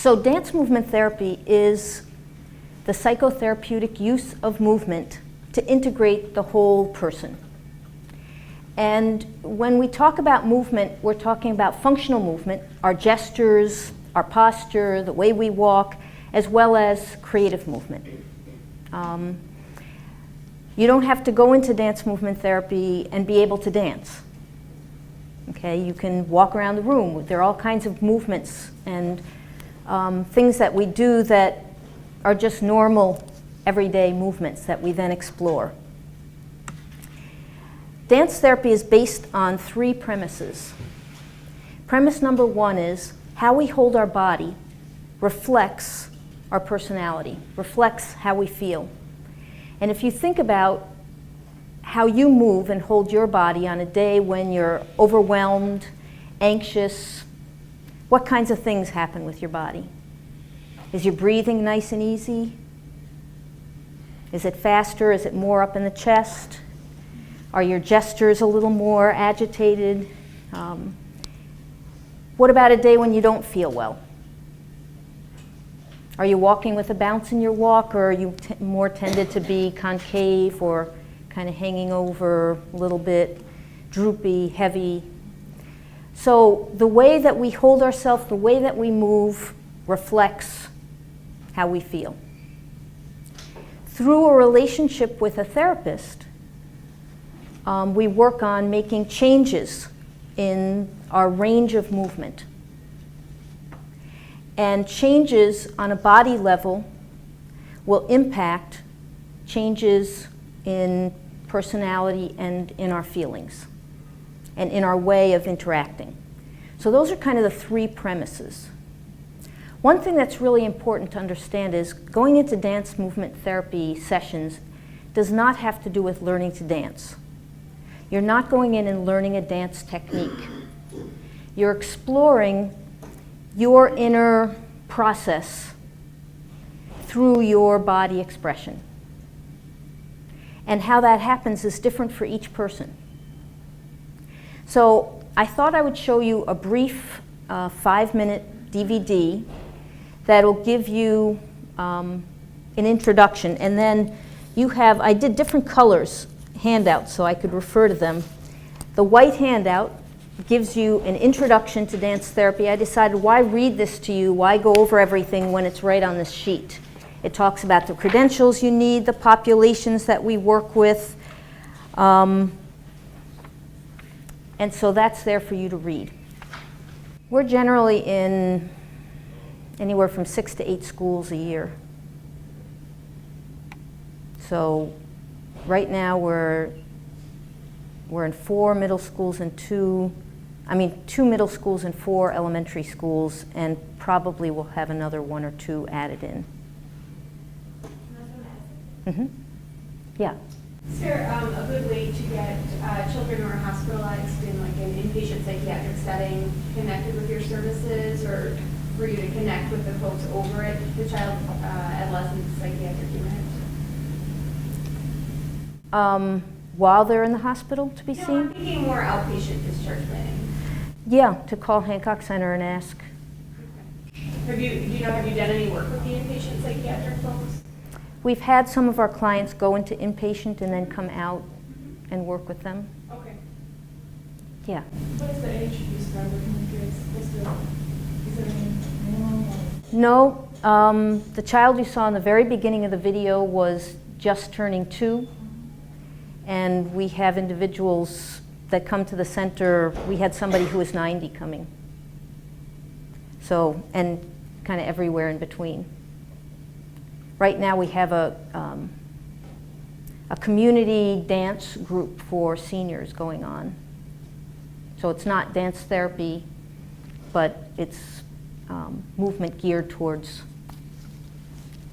So dance movement therapy is the psychotherapeutic use of movement to integrate the whole person. And when we talk about movement, we're talking about functional movement, our gestures, our posture, the way we walk, as well as creative movement. You don't have to go into dance movement therapy and be able to dance. Okay, you can walk around the room. There are all kinds of movements and things that we do that are just normal, everyday movements that we then explore. Dance therapy is based on 3 premises. Premise number 1 is how we hold our body reflects our personality, reflects how we feel. And if you think about how you move and hold your body on a day when you're overwhelmed, anxious, what kinds of things happen with your body? Is your breathing nice and easy? Is it faster? Is it more up in the chest? Are your gestures a little more agitated? What about a day when you don't feel well? Are you walking with a bounce in your walk, or are you more tended to be concave or kind of hanging over a little bit, droopy, heavy? So the way that we hold ourselves, the way that we move reflects how we feel. Through a relationship with a therapist, we work on making changes in our range of movement. And changes on a body level will impact changes in personality and in our feelings and in our way of interacting. So those are kind of the 3 premises. One thing that's really important to understand is going into dance movement therapy sessions does not have to do with learning to dance. You're not going in and learning a dance technique. You're exploring your inner process through your body expression. And how that happens is different for each person. So I thought I would show you a brief 5-minute DVD that'll give you an introduction. And then you have, I did different colors handouts so I could refer to them. The white handout gives you an introduction to dance therapy. I decided, why read this to you? Why go over everything when it's right on this sheet? It talks about the credentials you need, the populations that we work with. And so that's there for you to read. We're generally in anywhere from 6 to 8 schools a year. So right now we're in 4 middle schools and 2 middle schools and 4 elementary schools, and probably we'll have another 1 or 2 added in. Mm-hmm. Yeah. Is there a good way to get children who are hospitalized in like an inpatient psychiatric setting connected with your services, or for you to connect with the folks over at the child adolescent psychiatric unit? While they're in the hospital to be No, seen? I'm thinking more outpatient discharge planning. Yeah, to call Hancock Center and ask. Okay. Have you done any work with the inpatient psychiatric folks? We've had some of our clients go into inpatient and then come out and work with them. Okay. Yeah. What is the age you start working with kids? Is there any minimum? No, the child you saw in the very beginning of the video was just turning 2. And we have individuals that come to the center. We had somebody who was 90 coming. So, and kind of everywhere in between. Right now we have a community dance group for seniors going on. So it's not dance therapy, but it's movement geared towards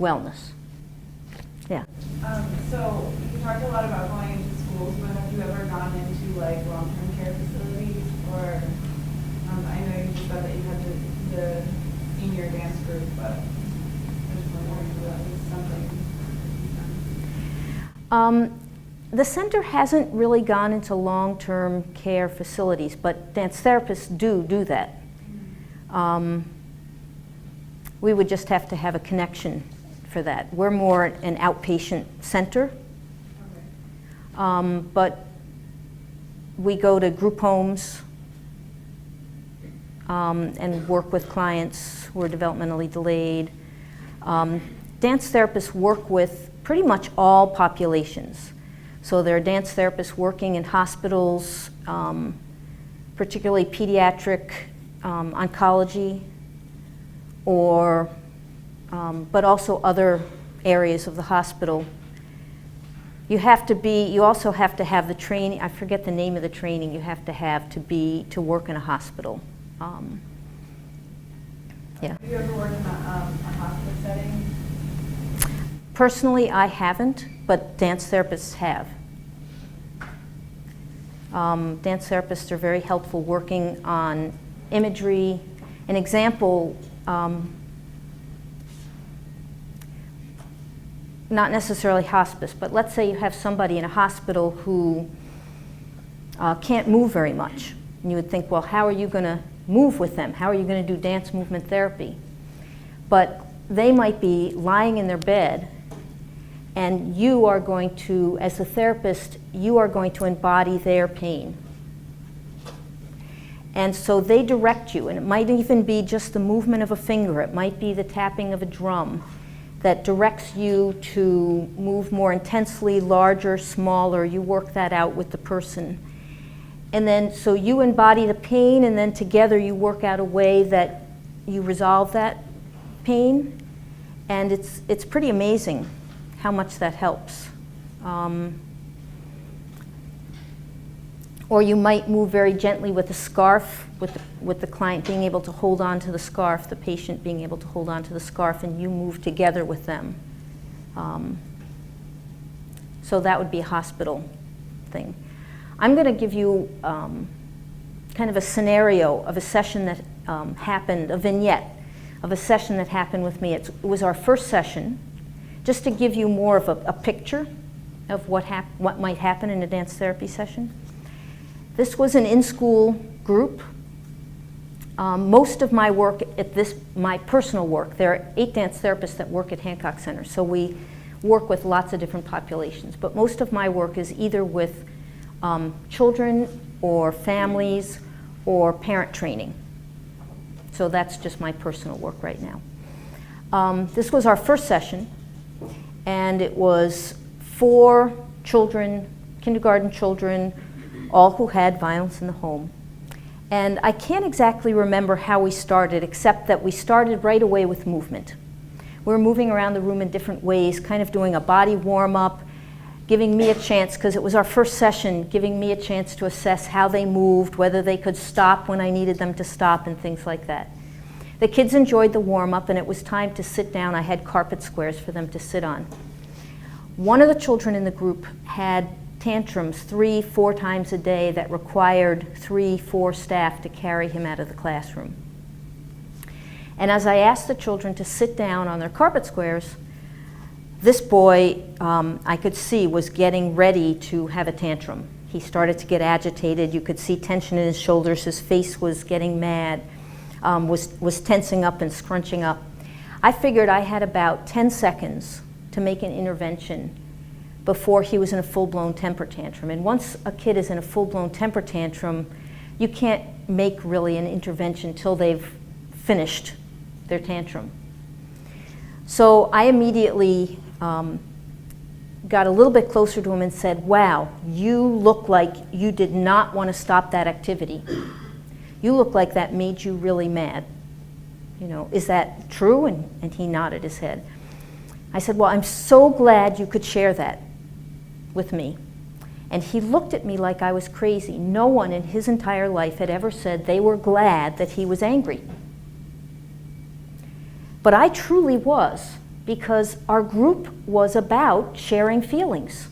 wellness. Yeah. So you talked a lot about going into schools, but have you ever gone into like long-term care facilities? Or I know you just said that you had the senior dance group, but I just wondering if that was something. The center hasn't really gone into long-term care facilities, but dance therapists do that. We would just have to have a connection for that. We're more an outpatient center, but we go to group homes and work with clients who are developmentally delayed. Dance therapists work with pretty much all populations. So there are dance therapists working in hospitals, particularly pediatric oncology, or but also other areas of the hospital. You also have to have the training. I forget the name of the training you have to work in a hospital. Yeah. Have you ever worked in a hospital setting? Personally, I haven't, but dance therapists have. Dance therapists are very helpful working on imagery. An example, not necessarily hospice, but let's say you have somebody in a hospital who can't move very much. And you would think, well, how are you going to move with them? How are you going to do dance movement therapy? But they might be lying in their bed, and you are going to, as a therapist, you are going to embody their pain. And so they direct you, and it might even be just the movement of a finger, it might be the tapping of a drum that directs you to move more intensely, larger, smaller. You work that out with the person. And then, so you embody the pain, and then together you work out a way that you resolve that pain. And it's pretty amazing how much that helps. Or you might move very gently with a scarf, with the client being able to hold on to the scarf, the patient being able to hold on to the scarf, and you move together with them. So that would be a hospital thing. I'm going to give you kind of a scenario of a session that happened, a vignette of a session that happened with me. It was our first session, just to give you more of a picture of what might happen in a dance therapy session. This was an in-school group. Most of my work my personal work, there are 8 dance therapists that work at Hancock Center, so we work with lots of different populations, but most of my work is either with children or families or parent training. So that's just my personal work right now. This was our first session, and it was 4 children, kindergarten children, all who had violence in the home. And I can't exactly remember how we started, except that we started right away with movement. We were moving around the room in different ways, kind of doing a body warm-up, giving me a chance, because it was our first session, giving me a chance to assess how they moved, whether they could stop when I needed them to stop, and things like that. The kids enjoyed the warm-up, and it was time to sit down. I had carpet squares for them to sit on. One of the children in the group had tantrums 3-4 times a day that required 3-4 staff to carry him out of the classroom. And as I asked the children to sit down on their carpet squares, this boy, I could see, was getting ready to have a tantrum. He started to get agitated. You could see tension in his shoulders. His face was getting mad, was tensing up and scrunching up. I figured I had about 10 seconds to make an intervention before he was in a full-blown temper tantrum. And once a kid is in a full-blown temper tantrum, you can't make really an intervention till they've finished their tantrum. So I immediately got a little bit closer to him and said, "Wow, you look like you did not want to stop that activity. You look like that made you really mad. You know, is that true?" And he nodded his head. I said, "Well, I'm so glad you could share that with me." And he looked at me like I was crazy. No one in his entire life had ever said they were glad that he was angry. But I truly was, because our group was about sharing feelings.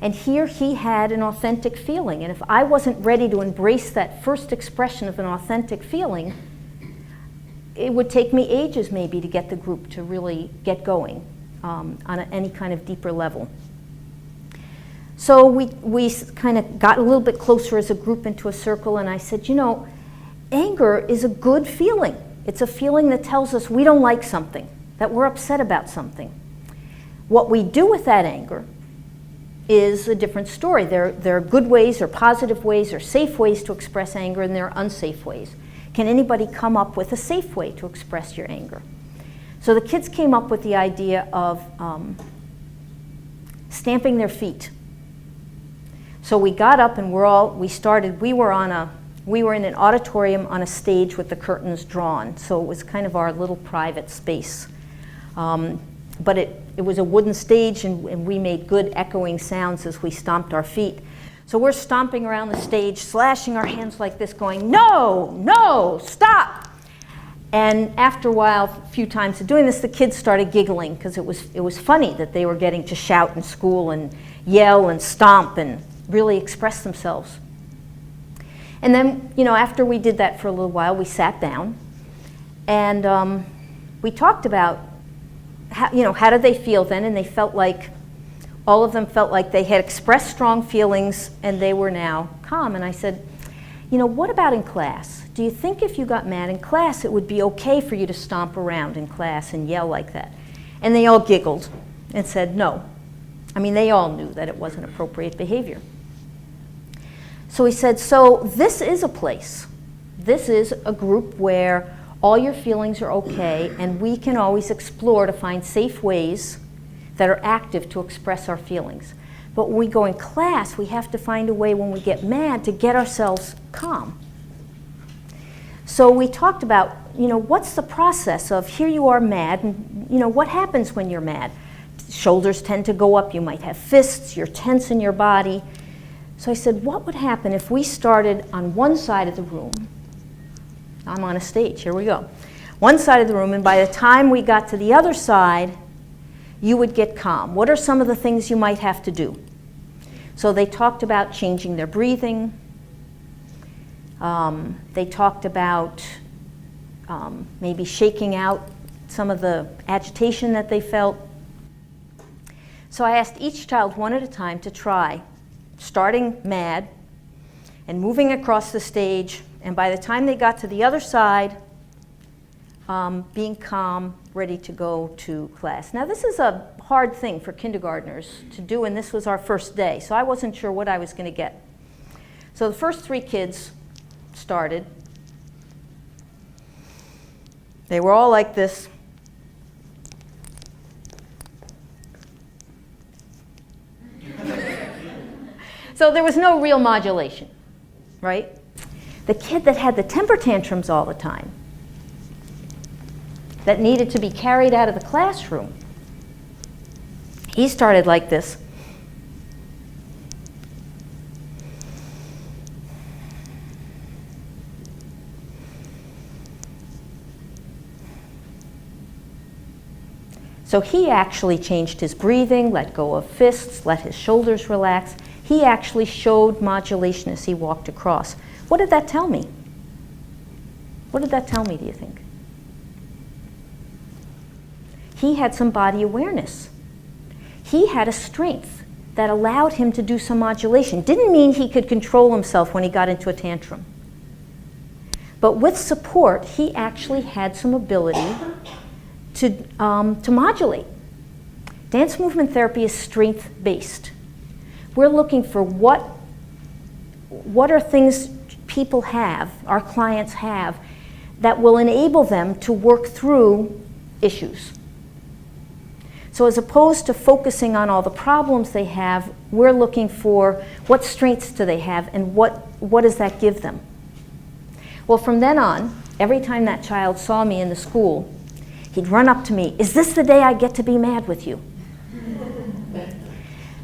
And here he had an authentic feeling. And if I wasn't ready to embrace that first expression of an authentic feeling, it would take me ages maybe to get the group to really get going on any kind of deeper level. So we kind of got a little bit closer as a group into a circle, and I said, you know, anger is a good feeling. It's a feeling that tells us we don't like something, that we're upset about something. What we do with that anger is a different story. There are good ways or positive ways or safe ways to express anger, and there are unsafe ways. Can anybody come up with a safe way to express your anger? So the kids came up with the idea of stamping their feet. So we got up and we were in an auditorium on a stage with the curtains drawn, so it was kind of our little private space. But it was a wooden stage, and we made good echoing sounds as we stomped our feet. So we're stomping around the stage, slashing our hands like this, going, "No, no, stop!" And after a while, a few times of doing this, the kids started giggling because it was funny that they were getting to shout in school and yell and stomp and really express themselves. And then, after we did that for a little while, we sat down and we talked about how did they feel then, and they felt like, all of them felt like they had expressed strong feelings and they were now calm. And I said, what about in class? Do you think if you got mad in class, it would be okay for you to stomp around in class and yell like that? And they all giggled and said no. I mean, they all knew that it wasn't appropriate behavior. So he said, so this is a place. This is a group where all your feelings are okay, and we can always explore to find safe ways that are active to express our feelings. But when we go in class, we have to find a way when we get mad to get ourselves calm. So we talked about, what's the process of here you are mad, and what happens when you're mad? Shoulders tend to go up, you might have fists, you're tense in your body. So I said, what would happen if we started on one side of the room? I'm on a stage, here we go. One side of the room, and by the time we got to the other side, you would get calm. What are some of the things you might have to do? So they talked about changing their breathing. They talked about maybe shaking out some of the agitation that they felt. So I asked each child one at a time to try starting mad and moving across the stage, and by the time they got to the other side, being calm, ready to go to class. Now this is a hard thing for kindergartners to do, and this was our first day, so I wasn't sure what I was going to get. So the first 3 kids started. They were all like this. So there was no real modulation, right? The kid that had the temper tantrums all the time, that needed to be carried out of the classroom, he started like this. So he actually changed his breathing, let go of fists, let his shoulders relax. He actually showed modulation as he walked across. What did that tell me? What did that tell me, do you think? He had some body awareness. He had a strength that allowed him to do some modulation. Didn't mean he could control himself when he got into a tantrum. But with support, he actually had some ability to modulate. Dance movement therapy is strength-based. We're looking for what are things people have, our clients have, that will enable them to work through issues. So as opposed to focusing on all the problems they have, we're looking for what strengths do they have and what does that give them. Well, from then on, every time that child saw me in the school, he'd run up to me, "Is this the day I get to be mad with you?"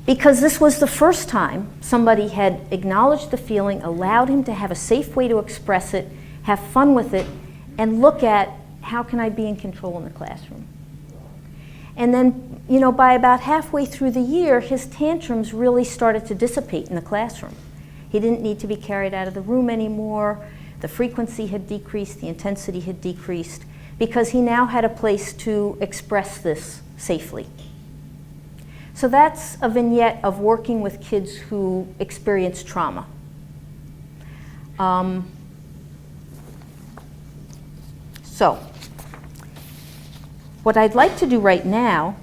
Because this was the first time somebody had acknowledged the feeling, allowed him to have a safe way to express it, have fun with it, and look at how can I be in control in the classroom. And then, by about halfway through the year, his tantrums really started to dissipate in the classroom. He didn't need to be carried out of the room anymore. The frequency had decreased, the intensity had decreased, because he now had a place to express this safely. So that's a vignette of working with kids who experience trauma. So, what I'd like to do right now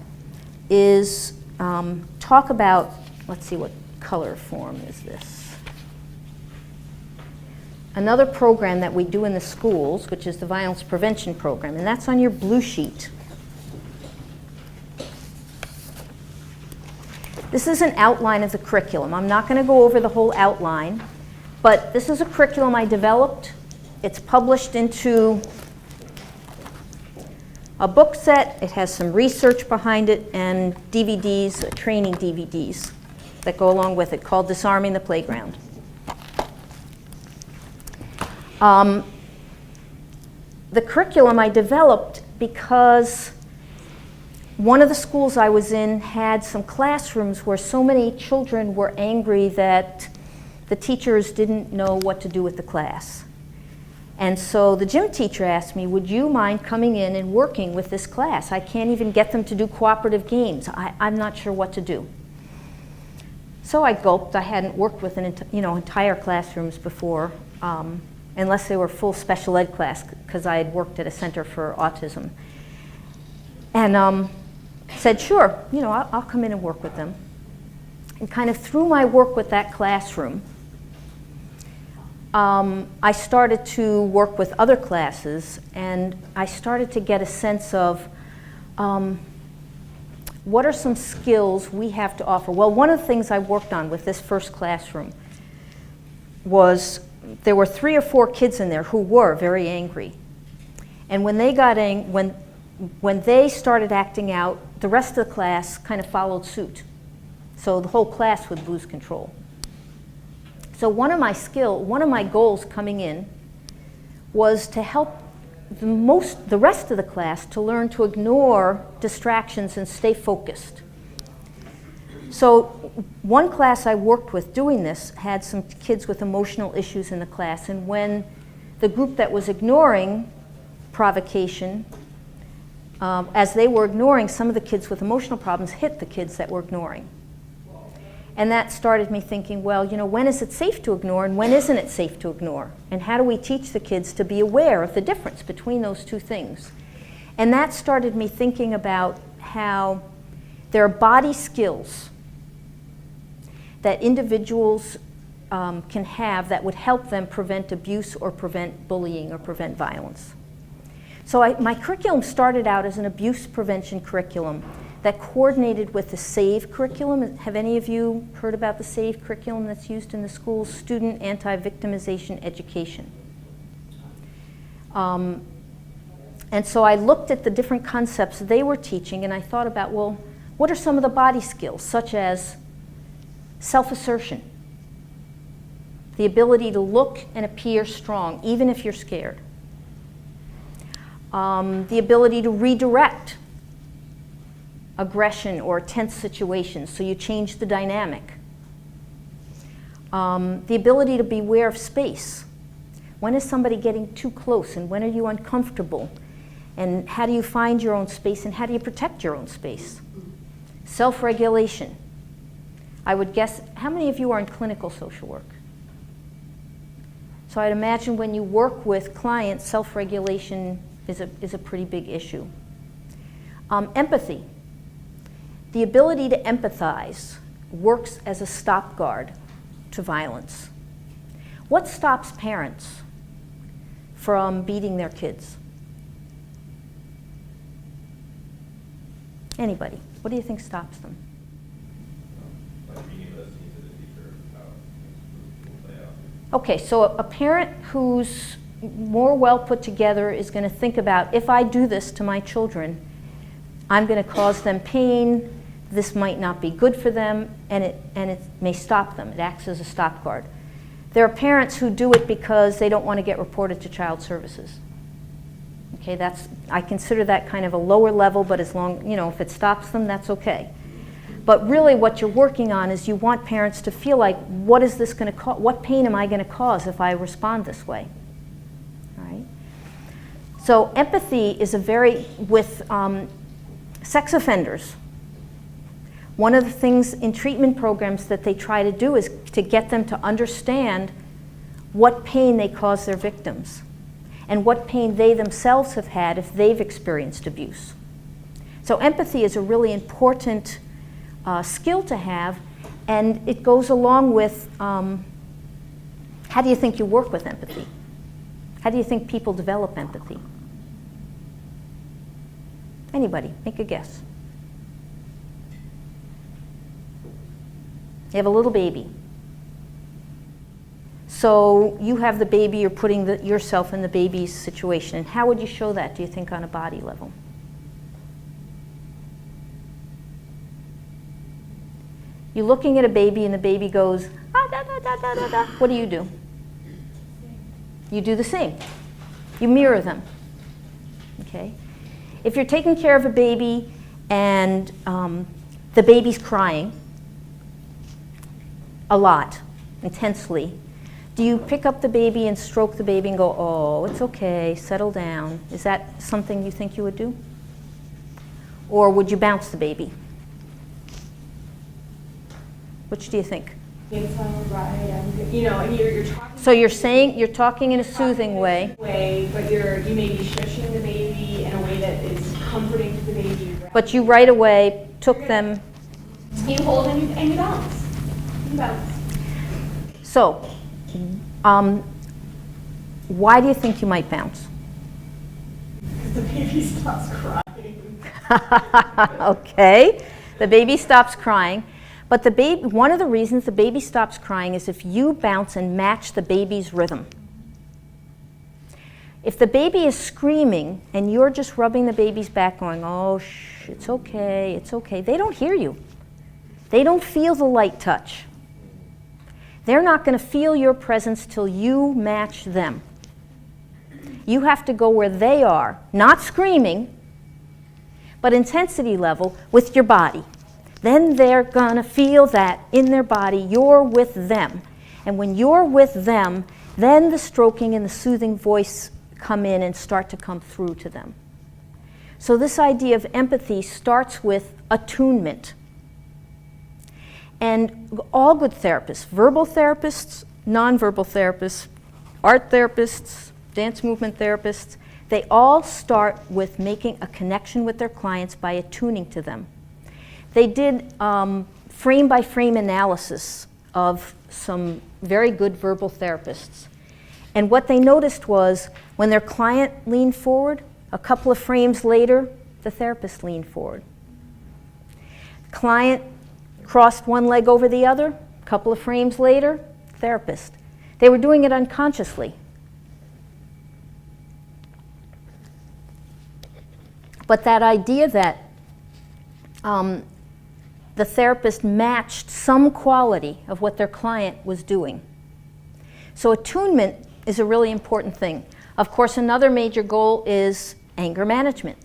is talk about, let's see, what color form is this? Another program that we do in the schools, which is the violence prevention program, and that's on your blue sheet. This is an outline of the curriculum. I'm not going to go over the whole outline, but this is a curriculum I developed. It's published into a book set. It has some research behind it and DVDs, training DVDs that go along with it called Disarming the Playground. The curriculum I developed because one of the schools I was in had some classrooms where so many children were angry that the teachers didn't know what to do with the class. And so the gym teacher asked me, would you mind coming in and working with this class? I can't even get them to do cooperative games. I'm not sure what to do. So I gulped. I hadn't worked with entire classrooms before, unless they were full special ed class, because I had worked at a center for autism. And said, sure, I'll come in and work with them. And kind of through my work with that classroom, I started to work with other classes, and I started to get a sense of what are some skills we have to offer. Well, one of the things I worked on with this first classroom was there were 3 or 4 kids in there who were very angry. And when they got when they started acting out, the rest of the class kind of followed suit. So the whole class would lose control. So one of my goals coming in was to help the rest of the class to learn to ignore distractions and stay focused. So one class I worked with doing this had some kids with emotional issues in the class, and when the group that was ignoring provocation, as they were ignoring, some of the kids with emotional problems hit the kids that were ignoring. And that started me thinking, well, when is it safe to ignore and when isn't it safe to ignore? And how do we teach the kids to be aware of the difference between those two things? And that started me thinking about how there are body skills that individuals can have that would help them prevent abuse or prevent bullying or prevent violence. So my curriculum started out as an abuse prevention curriculum that coordinated with the SAVE curriculum. Have any of you heard about the SAVE curriculum that's used in the schools? Student Anti-Victimization Education. And so I looked at the different concepts they were teaching, and I thought about, well, what are some of the body skills, such as self-assertion, the ability to look and appear strong, even if you're scared, the ability to redirect aggression or tense situations, so you change the dynamic. The ability to be aware of space. When is somebody getting too close, and when are you uncomfortable? And how do you find your own space, and how do you protect your own space? Self-regulation. I would guess, how many of you are in clinical social work? So I'd imagine when you work with clients, self-regulation is a pretty big issue. Empathy. The ability to empathize works as a stop guard to violence. What stops parents from beating their kids? Anybody? What do you think stops them? Okay, so a parent who's more well put together is going to think about, if I do this to my children, I'm going to cause them pain, this might not be good for them, and it may stop them. It acts as a stop guard. There are parents who do it because they don't want to get reported to child services. Okay, I consider that kind of a lower level, but as long, if it stops them, that's okay. But really what you're working on is you want parents to feel like, what is this going to cause? What pain am I going to cause if I respond this way? All right? So empathy is with sex offenders, one of the things in treatment programs that they try to do is to get them to understand what pain they cause their victims. and what pain they themselves have had if they've experienced abuse. So empathy is a really important skill to have, and it goes along with how do you think you work with empathy? How do you think people develop empathy? Anybody, make a guess. You have a little baby. So you have the baby, you're putting yourself in the baby's situation. And how would you show that, do you think, on a body level? You're looking at a baby and the baby goes, ah, da, da, da, da, da, da. What do? You do the same. You mirror them. Okay? If you're taking care of a baby and the baby's crying a lot, intensely, do you pick up the baby and stroke the baby and go, oh, it's okay, settle down? Is that something you think you would do? Or would you bounce the baby? Which do you think? It's all right. I'm good. You know, and you're talking. So you're saying, you're talking in a soothing way. But you may be shushing the baby in a way that is comforting to the baby. But you right away took them. You hold and you bounce. You bounce. So, why do you think you might bounce? Because the baby stops crying. Okay, the baby stops crying. But the baby, one of the reasons the baby stops crying is if you bounce and match the baby's rhythm. If the baby is screaming and you're just rubbing the baby's back going, oh, shh, it's okay, they don't hear you. They don't feel the light touch. They're not going to feel your presence till you match them. You have to go where they are, not screaming, but intensity level with your body. Then they're gonna feel that in their body, you're with them. And when you're with them, then the stroking and the soothing voice come in and start to come through to them. So this idea of empathy starts with attunement. And all good therapists, verbal therapists, nonverbal therapists, art therapists, dance movement therapists, they all start with making a connection with their clients by attuning to them. They did frame-by-frame analysis of some very good verbal therapists. And what they noticed was when their client leaned forward, a couple of frames later, the therapist leaned forward. Client crossed one leg over the other, a couple of frames later, therapist. They were doing it unconsciously. But that idea that the therapist matched some quality of what their client was doing. So attunement is a really important thing. Of course, another major goal is anger management.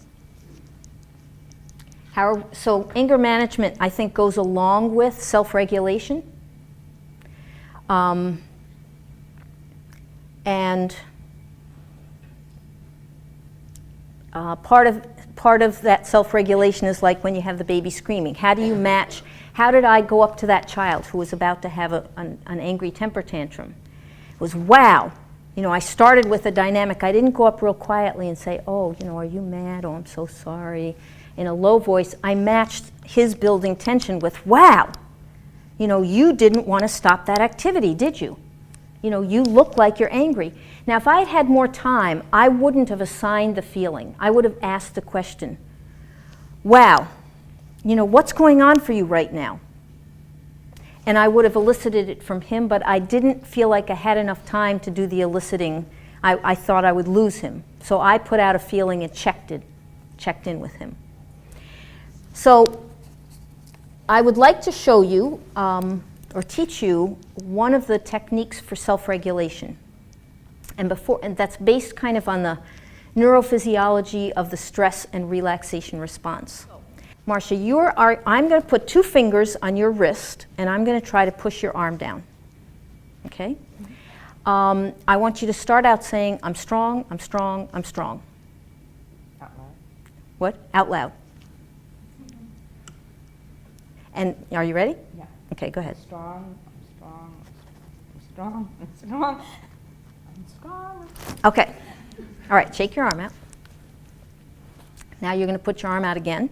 So anger management, I think, goes along with self-regulation. And part of that self-regulation is like when you have the baby screaming. How do you match? How did I go up to that child who was about to have an angry temper tantrum? It was, wow. You know, I started with a dynamic. I didn't go up real quietly and say, oh, you know, are you mad? Oh, I'm so sorry. In a low voice, I matched his building tension with, wow. You know, you didn't want to stop that activity, did you? You know, you look like you're angry. Now, if I had had more time, I wouldn't have assigned the feeling. I would have asked the question, wow, you know, what's going on for you right now? And I would have elicited it from him, but I didn't feel like I had enough time to do the eliciting. I thought I would lose him. So I put out a feeling and checked in with him. So I would like to show you, or teach you, one of the techniques for self-regulation. And that's based kind of on the neurophysiology of the stress and relaxation response. Marcia, I'm going to put 2 fingers on your wrist, and I'm going to try to push your arm down. Okay? I want you to start out saying, I'm strong, I'm strong, I'm strong. Out loud? What? Out loud. And are you ready? Yeah. Okay, go ahead. I'm strong, I'm strong, I'm strong, I'm strong, I'm strong. Okay. All right, shake your arm out. Now you're going to put your arm out again.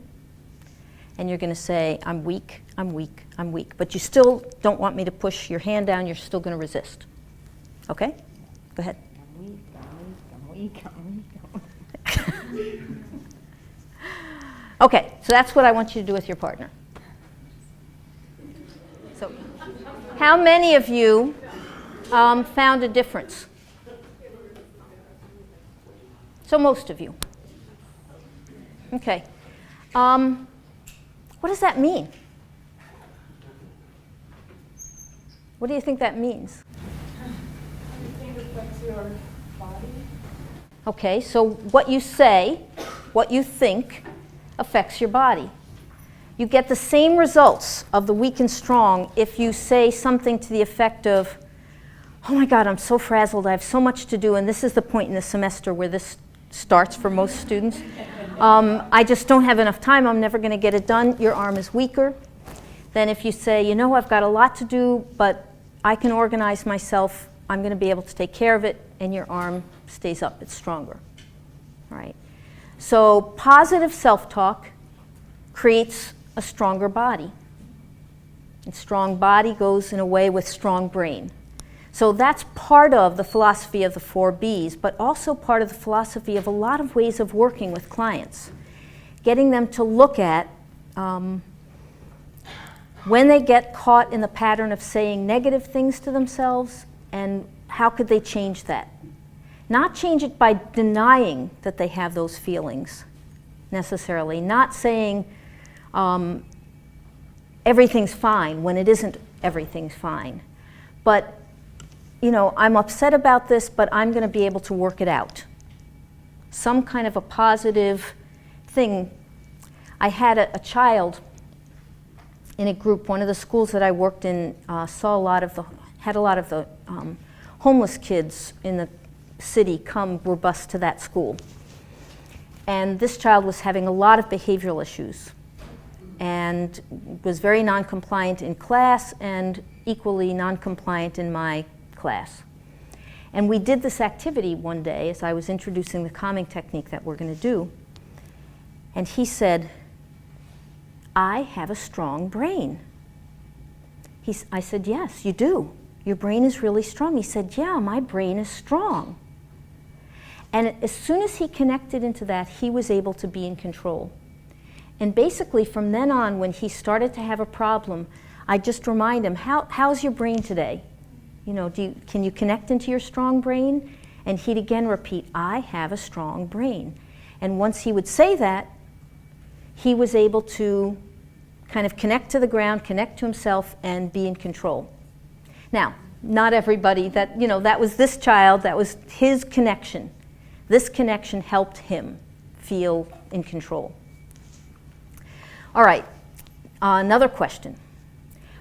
And you're going to say, I'm weak, I'm weak, I'm weak. But you still don't want me to push your hand down. You're still going to resist. Okay? Go ahead. I'm weak, I'm weak, I'm weak, I'm weak. Okay, so that's what I want you to do with your partner. So, how many of you found a difference? So most of you. Okay. What does that mean? What do you think that means? I think it affects your body. Okay, so what you say, what you think, affects your body. You get the same results of the weak and strong if you say something to the effect of, oh my God, I'm so frazzled, I have so much to do, and this is the point in the semester where this starts for most students. I just don't have enough time, I'm never going to get it done. Your arm is weaker than if you say, you know, I've got a lot to do, but I can organize myself, I'm going to be able to take care of it, and your arm stays up, it's stronger. All right. So positive self-talk creates a stronger body. And strong body goes in a way with strong brain. So that's part of the philosophy of the 4 Bs, but also part of the philosophy of a lot of ways of working with clients. Getting them to look at when they get caught in the pattern of saying negative things to themselves, and how could they change that? Not change it by denying that they have those feelings, necessarily. Not saying everything's fine when it isn't everything's fine. But you know, I'm upset about this, but I'm going to be able to work it out. Some kind of a positive thing. I had a child in a group, one of the schools that I worked in had a lot of the homeless kids in the city were bused to that school. And this child was having a lot of behavioral issues and was very non-compliant in class and equally non-compliant in my class. And we did this activity one day as I was introducing the calming technique that we're going to do. And he said, I have a strong brain. I said, yes, you do. Your brain is really strong. He said, yeah, my brain is strong. And as soon as he connected into that, he was able to be in control. And basically from then on, when he started to have a problem, I just remind him, how's your brain today? You know, can you connect into your strong brain? And he'd again repeat, I have a strong brain. And once he would say that, he was able to kind of connect to the ground, connect to himself, and be in control. Now, not everybody, that was this child, that was his connection. This connection helped him feel in control. All right, another question.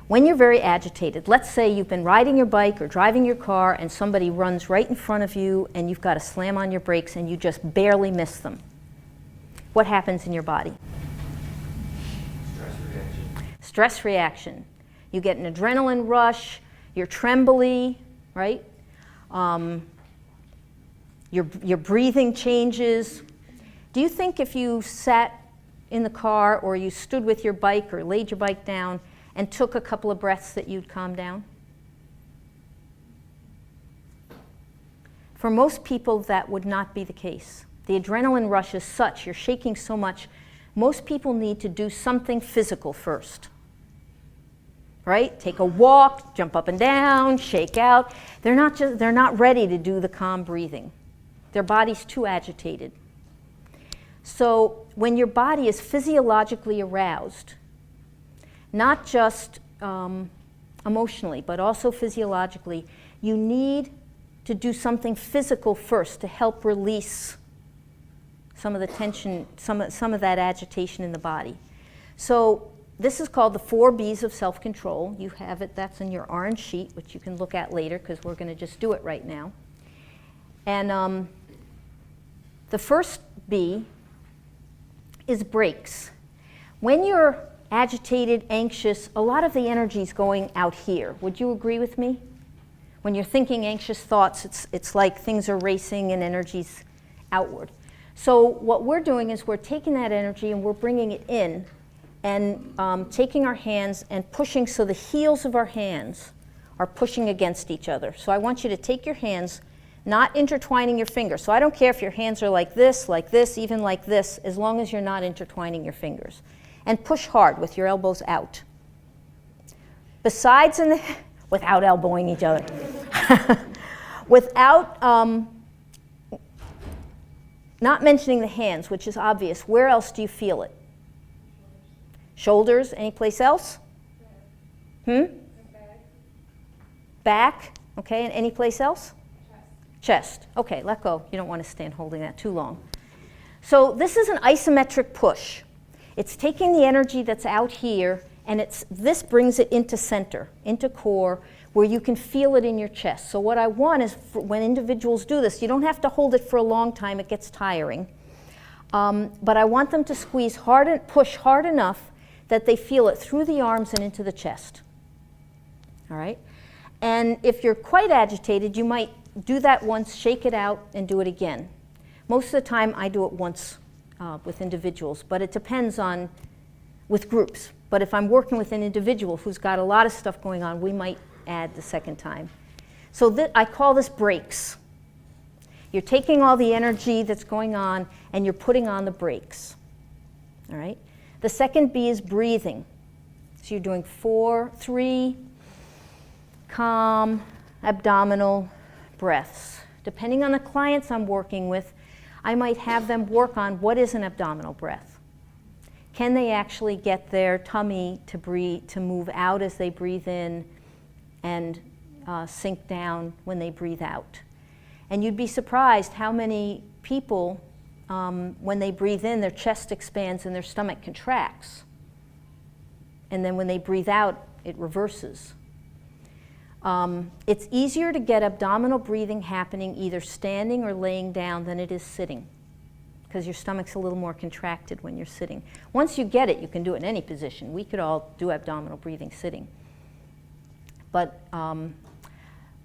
When you're very agitated, let's say you've been riding your bike or driving your car and somebody runs right in front of you and you've got to slam on your brakes and you just barely miss them. What happens in your body? Stress reaction. Stress reaction. You get an adrenaline rush, you're trembly, right? Your breathing changes. Do you think if you sat in the car or you stood with your bike or laid your bike down and took a couple of breaths that you'd calm down? For most people, that would not be the case. The adrenaline rush is such, you're shaking so much, most people need to do something physical first. Right? Take a walk, jump up and down, shake out. They're not ready to do the calm breathing. Their body's too agitated. So when your body is physiologically aroused, not just emotionally, but also physiologically, you need to do something physical first to help release some of the tension, some of that agitation in the body. So this is called the 4 Bs of self-control. You have it, that's in your orange sheet, which you can look at later because we're going to just do it right now. And the first B is breaks. When you're agitated, anxious, a lot of the energy is going out here. Would you agree with me? When you're thinking anxious thoughts, it's like things are racing and energy's outward. So what we're doing is we're taking that energy and we're bringing it in and taking our hands and pushing so the heels of our hands are pushing against each other. So I want you to take your hands, not intertwining your fingers. So I don't care if your hands are like this, even like this, as long as you're not intertwining your fingers. And push hard with your elbows out. Besides without elbowing each other. Without, not mentioning the hands, which is obvious, where else do you feel it? Shoulders, anyplace else? Back, okay, and any place else? Chest. Okay, let go. You don't want to stand holding that too long. So this is an isometric push. It's taking the energy that's out here, and this brings it into center, into core, where you can feel it in your chest. So what I want is, when individuals do this, you don't have to hold it for a long time, it gets tiring. But I want them to squeeze hard and push hard enough that they feel it through the arms and into the chest. All right? And if you're quite agitated, you might do that once, shake it out, and do it again. Most of the time, I do it once with individuals, but it depends on, with groups. But if I'm working with an individual who's got a lot of stuff going on, we might add the second time. So I call this brakes. You're taking all the energy that's going on, and you're putting on the brakes. All right? The second B is breathing. So you're doing 3 calm, abdominal breaths. Depending on the clients I'm working with, I might have them work on what is an abdominal breath. Can they actually get their tummy to move out as they breathe in and sink down when they breathe out? And you'd be surprised how many people, when they breathe in, their chest expands and their stomach contracts. And then when they breathe out, it reverses. It's easier to get abdominal breathing happening either standing or laying down than it is sitting, because your stomach's a little more contracted when you're sitting. Once you get it, you can do it in any position. We could all do abdominal breathing sitting. But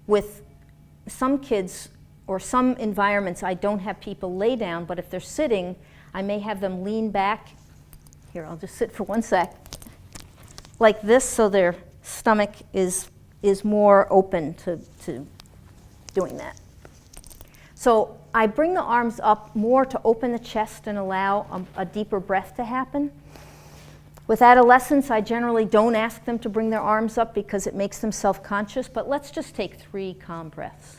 with some kids or some environments, I don't have people lay down, but if they're sitting, I may have them lean back. Here, I'll just sit for 1 sec. Like this, so their stomach is more open to doing that. So I bring the arms up more to open the chest and allow a deeper breath to happen. With adolescents, I generally don't ask them to bring their arms up because it makes them self-conscious, but let's just take 3 calm breaths.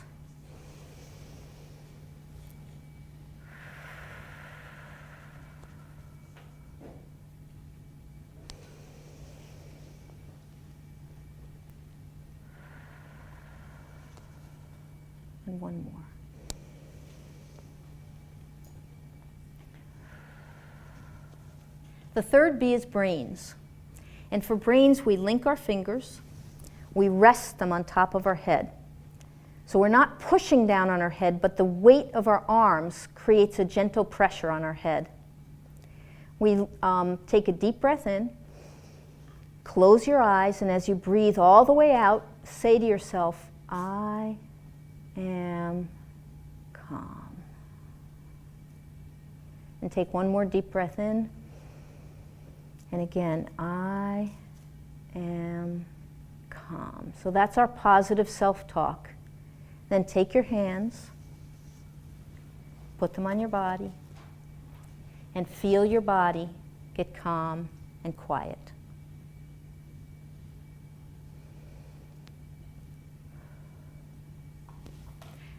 And 1 more. The third B is brains. And for brains, we link our fingers, we rest them on top of our head. So we're not pushing down on our head, but the weight of our arms creates a gentle pressure on our head. We take a deep breath in, close your eyes, and as you breathe all the way out, say to yourself, I am calm. And take 1 more deep breath in. And again, I am calm. So that's our positive self-talk. Then take your hands, put them on your body, and feel your body get calm and quiet.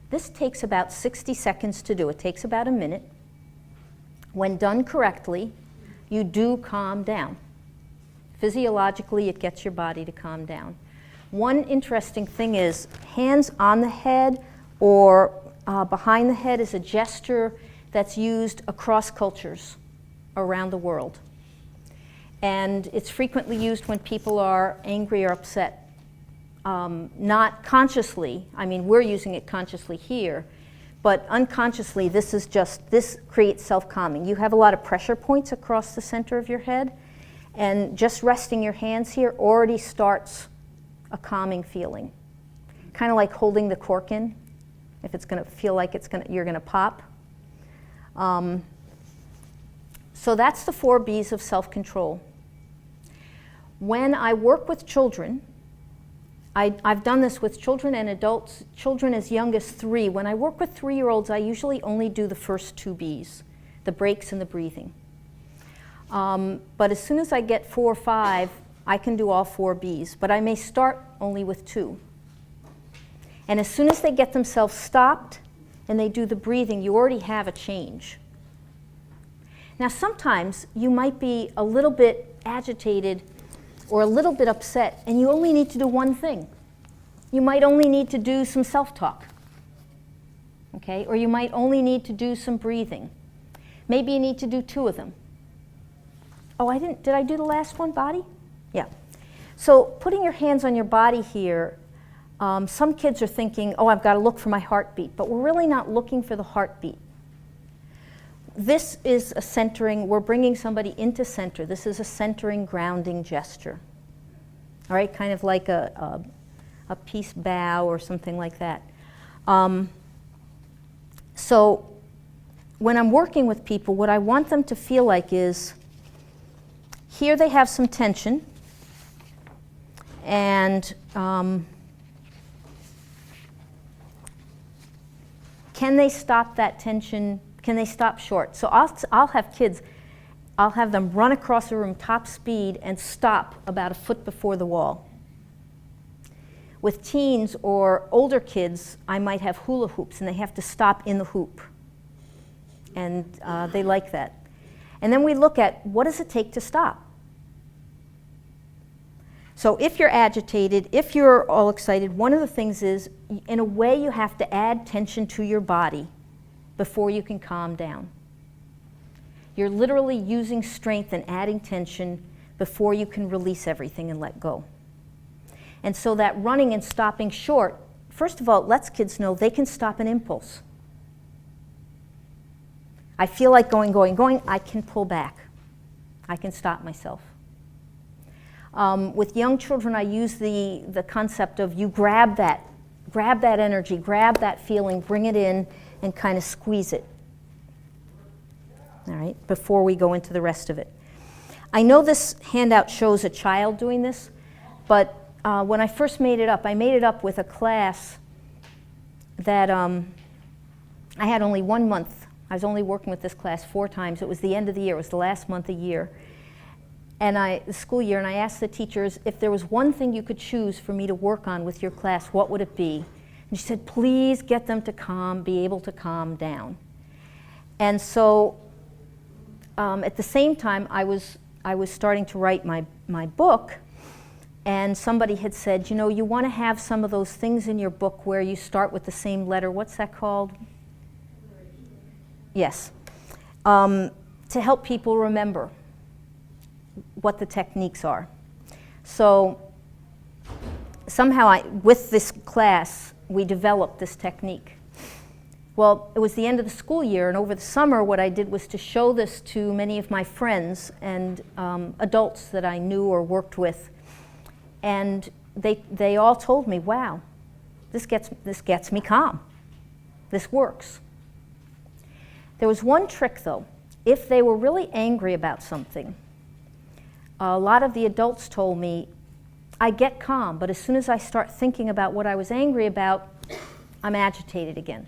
This takes about 60 seconds to do. It takes about a minute. When done correctly, you do calm down. Physiologically, it gets your body to calm down. One interesting thing is hands on the head or behind the head is a gesture that's used across cultures around the world. And it's frequently used when people are angry or upset. Not consciously, I mean, we're using it consciously here, but unconsciously, this creates self-calming. You have a lot of pressure points across the center of your head, and just resting your hands here already starts a calming feeling. Kind of like holding the cork in, if it's going to feel like you're going to pop. So that's the 4 B's of self-control. When I work with children, I've done this with children and adults, children as young as 3. When I work with 3-year-olds, I usually only do the first 2 B's, the breaks and the breathing. But as soon as I get 4 or 5, I can do all 4 B's, but I may start only with 2. And as soon as they get themselves stopped and they do the breathing, you already have a change. Now sometimes you might be a little bit agitated or a little bit upset, and you only need to do one thing. You might only need to do some self-talk, okay? Or you might only need to do some breathing. Maybe you need to do 2 of them. Oh, did I do the last one, body? Yeah. So putting your hands on your body here, some kids are thinking, oh, I've got to look for my heartbeat, but we're really not looking for the heartbeat. This is a centering, we're bringing somebody into center. This is a centering, grounding gesture. All right, kind of like a peace bow or something like that. So when I'm working with people, what I want them to feel like is, here they have some tension, and can they stop that tension? Can they stop short? So I'll have kids, I'll have them run across the room top speed and stop about a foot before the wall. With teens or older kids, I might have hula hoops and they have to stop in the hoop. And they like that. And then we look at, what does it take to stop? So if you're agitated, if you're all excited, one of the things is, in a way, you have to add tension to your body before you can calm down. You're literally using strength and adding tension before you can release everything and let go. And so that running and stopping short, first of all, it lets kids know they can stop an impulse. I feel like going, I can pull back. I can stop myself. With young children, I use the concept of you grab that energy, grab that feeling, bring it in, and kind of squeeze it, all right, before we go into the rest of it. I know this handout shows a child doing this, but when I first made it up, I made it up with a class that I had only 1 month. I was only working with this class 4 times. It was the end of the year. It was the last month of the year. The school year, and I asked the teachers, if there was one thing you could choose for me to work on with your class, what would it be? And she said, please get them to be able to calm down. And so at the same time, I was starting to write my book, and somebody had said, you know, you want to have some of those things in your book where you start with the same letter. What's that called? Yes. To help people remember what the techniques are. So somehow with this class, we developed this technique. Well, it was the end of the school year, and over the summer what I did was to show this to many of my friends and adults that I knew or worked with. And they all told me, wow, this gets me calm. This works. There was one trick though. If they were really angry about something, a lot of the adults told me, I get calm, but as soon as I start thinking about what I was angry about, I'm agitated again.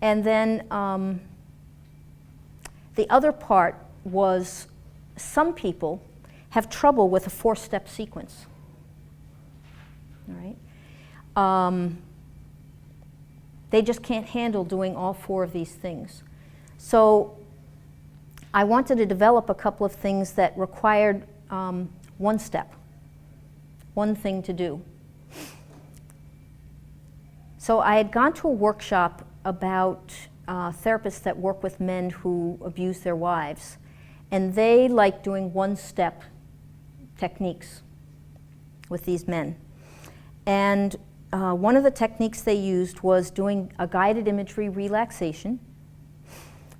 And then the other part was, some people have trouble with a 4-step sequence. All right? They just can't handle doing all 4 of these things. So I wanted to develop a couple of things that required 1 step, one thing to do. So I had gone to a workshop about therapists that work with men who abuse their wives, and they like doing 1-step techniques with these men. And one of the techniques they used was doing a guided imagery relaxation,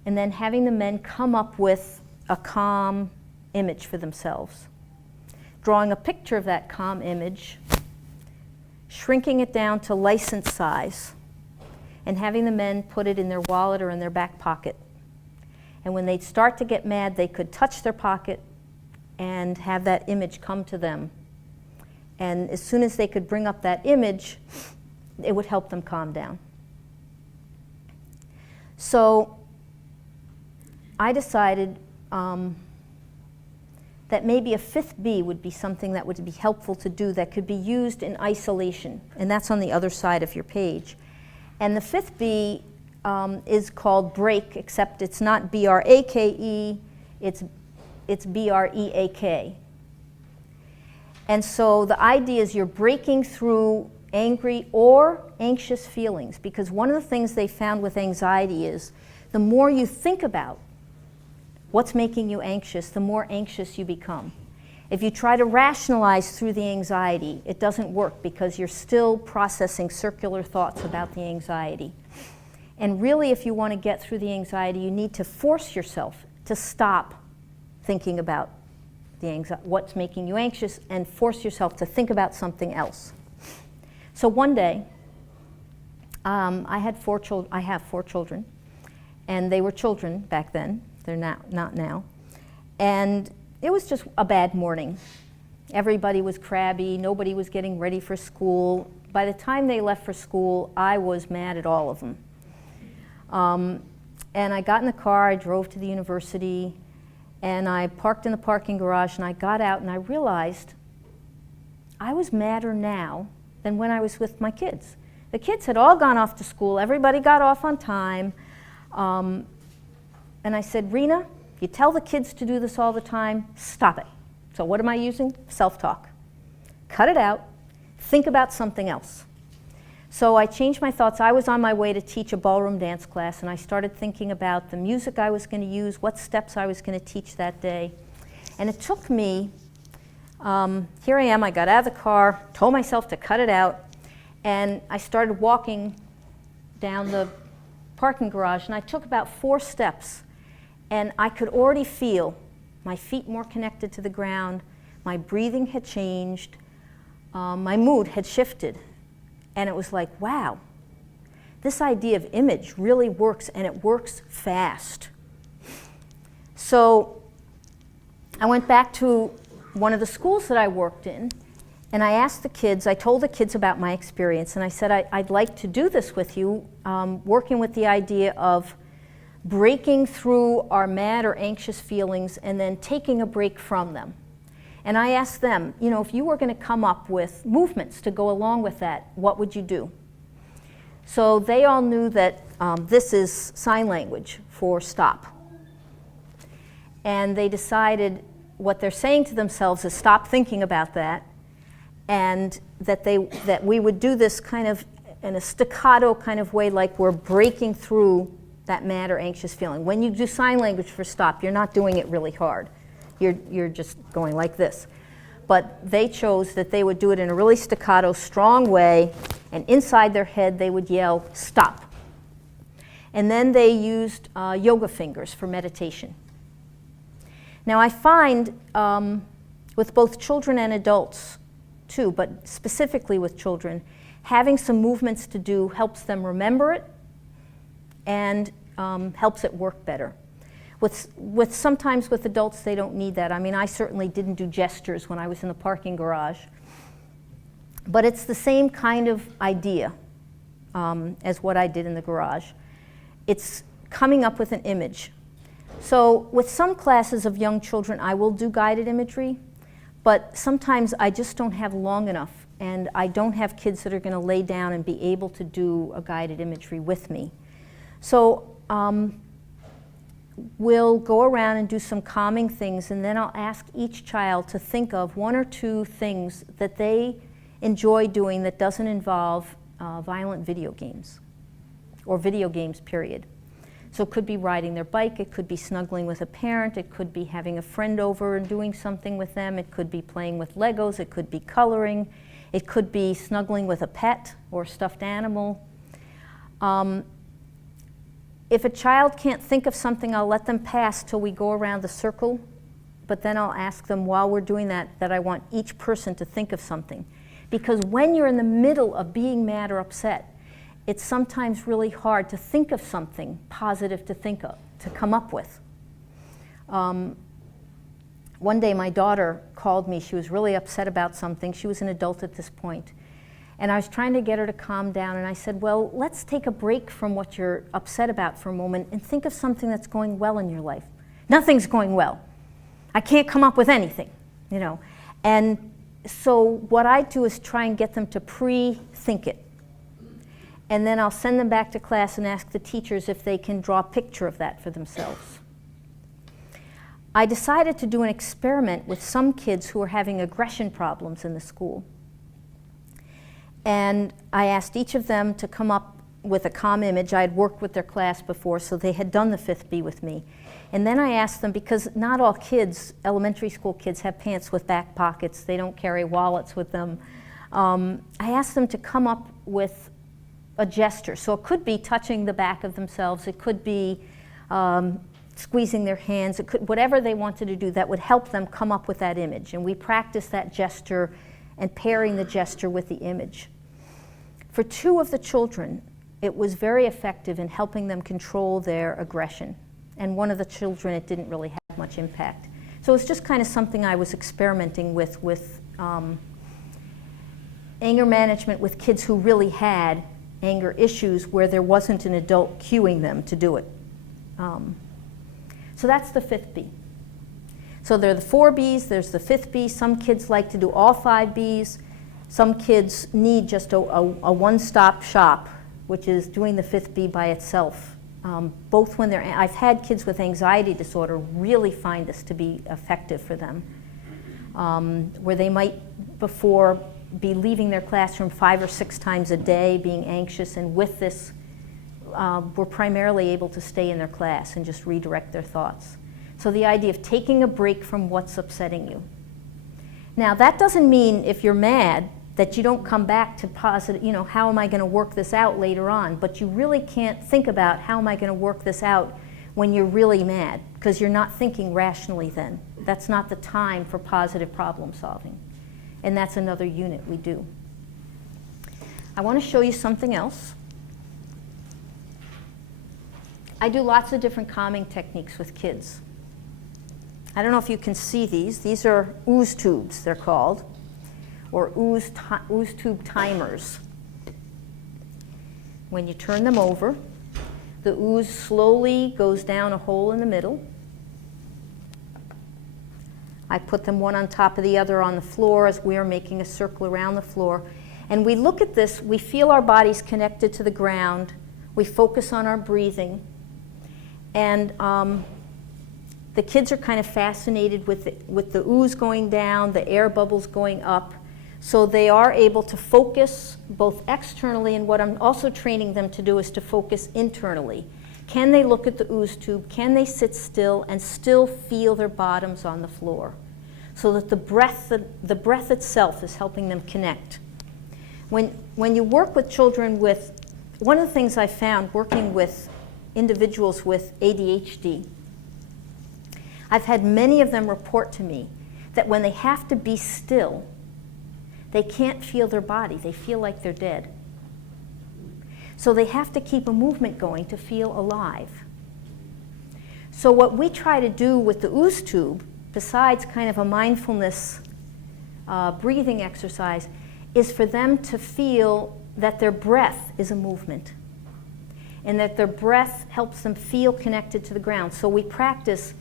and then having the men come up with a calm image for themselves, drawing a picture of that calm image, shrinking it down to license size, and having the men put it in their wallet or in their back pocket. And when they'd start to get mad, they could touch their pocket and have that image come to them. And as soon as they could bring up that image, it would help them calm down. So I decided that maybe a 5th B would be something that would be helpful to do that could be used in isolation. And that's on the other side of your page. And the 5th B is called break, except it's not B-R-A-K-E, it's B-R-E-A-K. And so the idea is you're breaking through angry or anxious feelings, because one of the things they found with anxiety is the more you think about what's making you anxious, the more anxious you become. If you try to rationalize through the anxiety, it doesn't work because you're still processing circular thoughts about the anxiety. And really, if you want to get through the anxiety, you need to force yourself to stop thinking about what's making you anxious and force yourself to think about something else. So one day, I have 4 children, and they were children back then. They're not now. And it was just a bad morning. Everybody was crabby. Nobody was getting ready for school. By the time they left for school, I was mad at all of them. And I got in the car, I drove to the university, and I parked in the parking garage, and I got out, and I realized I was madder now than when I was with my kids. The kids had all gone off to school. Everybody got off on time. And I said, Rena, you tell the kids to do this all the time. Stop it. So what am I using? Self-talk. Cut it out. Think about something else. So I changed my thoughts. I was on my way to teach a ballroom dance class, and I started thinking about the music I was going to use, what steps I was going to teach that day. And it took me, here I am, I got out of the car, told myself to cut it out, and I started walking down the parking garage, and I took about 4 steps, and I could already feel my feet more connected to the ground, my breathing had changed, my mood had shifted. And it was like, wow, this idea of image really works, and it works fast. So I went back to one of the schools that I worked in, and I asked the kids, I told the kids about my experience, and I said, I'd like to do this with you, working with the idea of breaking through our mad or anxious feelings and then taking a break from them. And I asked them, you know, if you were going to come up with movements to go along with that, what would you do? So they all knew that this is sign language for stop. And they decided what they're saying to themselves is stop thinking about that, and that we would do this kind of in a staccato kind of way, like we're breaking through that mad or anxious feeling. When you do sign language for stop, you're not doing it really hard. You're just going like this. But they chose that they would do it in a really staccato, strong way, and inside their head they would yell, stop. And then they used yoga fingers for meditation. Now I find with both children and adults too, but specifically with children, having some movements to do helps them remember it and helps it work better. Sometimes with adults, they don't need that. I mean, I certainly didn't do gestures when I was in the parking garage. But it's the same kind of idea as what I did in the garage. It's coming up with an image. So with some classes of young children, I will do guided imagery, but sometimes I just don't have long enough, and I don't have kids that are going to lay down and be able to do a guided imagery with me. So we'll go around and do some calming things, and then I'll ask each child to think of 1 or 2 things that they enjoy doing that doesn't involve violent video games, or video games, period. So it could be riding their bike, it could be snuggling with a parent, it could be having a friend over and doing something with them, it could be playing with Legos, it could be coloring, it could be snuggling with a pet or stuffed animal. If a child can't think of something, I'll let them pass till we go around the circle, but then I'll ask them while we're doing that I want each person to think of something. Because when you're in the middle of being mad or upset, it's sometimes really hard to think of something positive to think of, to come up with. One day my daughter called me. She was really upset about something. She was an adult at this point. And I was trying to get her to calm down, and I said, well, let's take a break from what you're upset about for a moment and think of something that's going well in your life. Nothing's going well. I can't come up with anything, you know. And so what I do is try and get them to pre-think it. And then I'll send them back to class and ask the teachers if they can draw a picture of that for themselves. I decided to do an experiment with some kids who were having aggression problems in the school. And I asked each of them to come up with a calm image. I had worked with their class before, so they had done the 5th B with me. And then I asked them, because not all kids, elementary school kids, have pants with back pockets. They don't carry wallets with them. I asked them to come up with a gesture. So it could be touching the back of themselves. It could be squeezing their hands. It could, whatever they wanted to do that would help them come up with that image. And we practiced that gesture and pairing the gesture with the image. For 2 of the children, it was very effective in helping them control their aggression. And one of the children, it didn't really have much impact. So it's just kind of something I was experimenting with anger management with kids who really had anger issues where there wasn't an adult cueing them to do it. So that's the 5th B. So there are the 4 Bs, there's the 5th B. Some kids like to do all 5 Bs. Some kids need just a one-stop shop, which is doing the 5th B by itself. Both when they're, I've had kids with anxiety disorder really find this to be effective for them, where they might before be leaving their classroom 5 or 6 times a day, being anxious, and with this, were primarily able to stay in their class and just redirect their thoughts. So the idea of taking a break from what's upsetting you. Now that doesn't mean if you're mad that you don't come back to positive, you know, how am I going to work this out later on? But you really can't think about how am I going to work this out when you're really mad, because you're not thinking rationally then. That's not the time for positive problem solving. And that's another unit we do. I want to show you something else. I do lots of different calming techniques with kids. I don't know if you can see these. These are ooze tubes, they're called, or ooze tube timers. When you turn them over, the ooze slowly goes down a hole in the middle. I put them one on top of the other on the floor as we are making a circle around the floor. And we look at this, we feel our bodies connected to the ground, we focus on our breathing, and the kids are kind of fascinated with the ooze going down, the air bubbles going up, so they are able to focus both externally, and what I'm also training them to do is to focus internally. Can they look at the ooze tube? Can they sit still and still feel their bottoms on the floor? So that the breath itself is helping them connect. When you work with children with, one of the things I found working with individuals with ADHD, I've had many of them report to me that when they have to be still, they can't feel their body. They feel like they're dead. So they have to keep a movement going to feel alive. So what we try to do with the ooze tube, besides kind of a mindfulness breathing exercise, is for them to feel that their breath is a movement and that their breath helps them feel connected to the ground. So we practice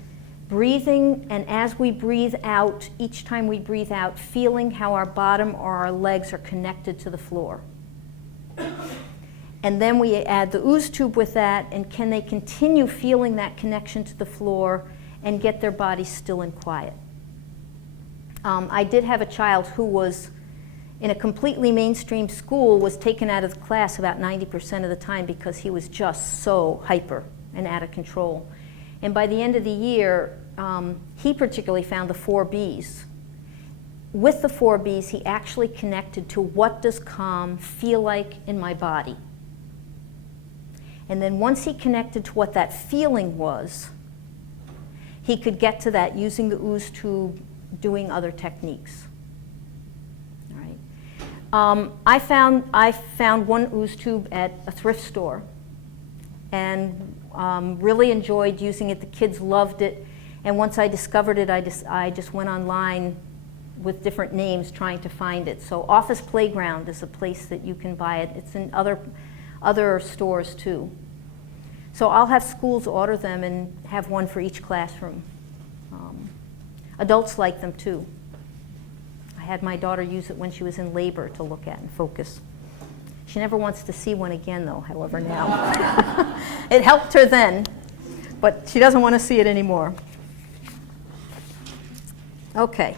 breathing, and as we breathe out, each time we breathe out, feeling how our bottom or our legs are connected to the floor. And then we add the ooze tube with that, and can they continue feeling that connection to the floor and get their body still and quiet. I did have a child who was in a completely mainstream school, was taken out of the class about 90% of the time because he was just so hyper and out of control. And by the end of the year, he particularly found the 4 Bs. With the 4 Bs, he actually connected to what does calm feel like in my body. And then once he connected to what that feeling was, he could get to that using the ooze tube, doing other techniques. All I found one ooze tube at a thrift store, and really enjoyed using it. The kids loved it, and once I discovered it, I just went online with different names trying to find it. So Office Playground is a place that you can buy it. It's in other stores too. So I'll have schools order them and have one for each classroom. Adults like them too. I had my daughter use it when she was in labor to look at and focus. She never wants to see one again though, however, now. It helped her then, but she doesn't want to see it anymore. Okay.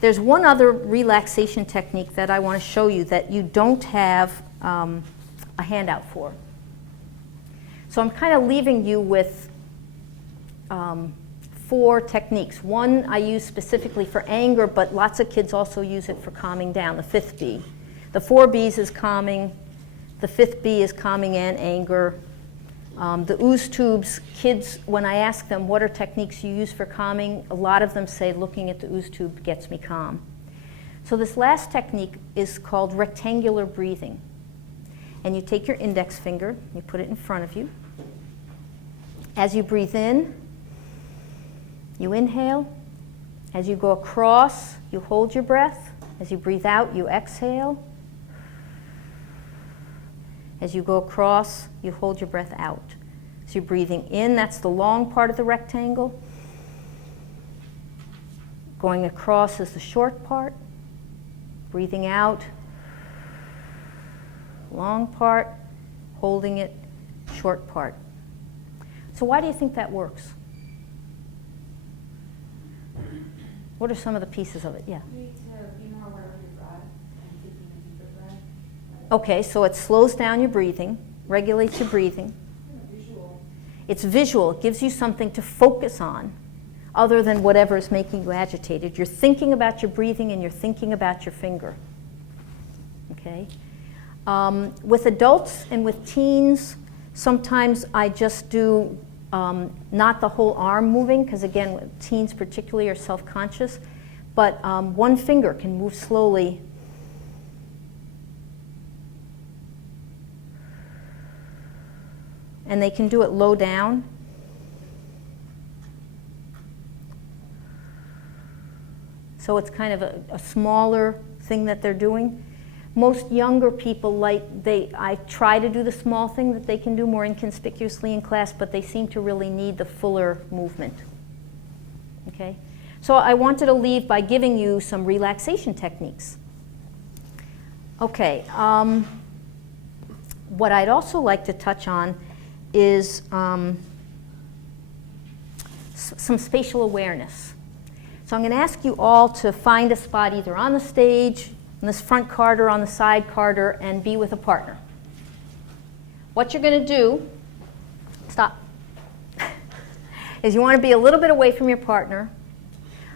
There's one other relaxation technique that I want to show you that you don't have a handout for. So I'm kind of leaving you with 4 techniques. One I use specifically for anger, but lots of kids also use it for calming down, the 5th B. The 4 B's is calming, the 5th B is calming and anger. The ooze tubes, kids, when I ask them what are techniques you use for calming, a lot of them say looking at the ooze tube gets me calm. So this last technique is called rectangular breathing. And you take your index finger, you put it in front of you. As you breathe in, you inhale. As you go across, you hold your breath. As you breathe out, you exhale. As you go across, you hold your breath out. So you're breathing in, that's the long part of the rectangle. Going across is the short part. Breathing out, long part, holding it, short part. So why do you think that works? What are some of the pieces of it? Yeah. You need to be more aware of your breath and taking a deeper breath. Okay, so it slows down your breathing, regulates your breathing. Visual. It's visual. It gives you something to focus on other than whatever is making you agitated. You're thinking about your breathing and you're thinking about your finger. Okay? With adults and with teens, sometimes I just do not the whole arm moving, because again, teens particularly are self-conscious, but one finger can move slowly. And they can do it low down. So it's kind of a smaller thing that they're doing. Most younger people I try to do the small thing that they can do more inconspicuously in class, but they seem to really need the fuller movement. Okay? So I wanted to leave by giving you some relaxation techniques. Okay, what I'd also like to touch on is some spatial awareness. So I'm going to ask you all to find a spot either on the stage, in this front card or on the side card, and be with a partner. What you're going to do, stop, is you want to be a little bit away from your partner.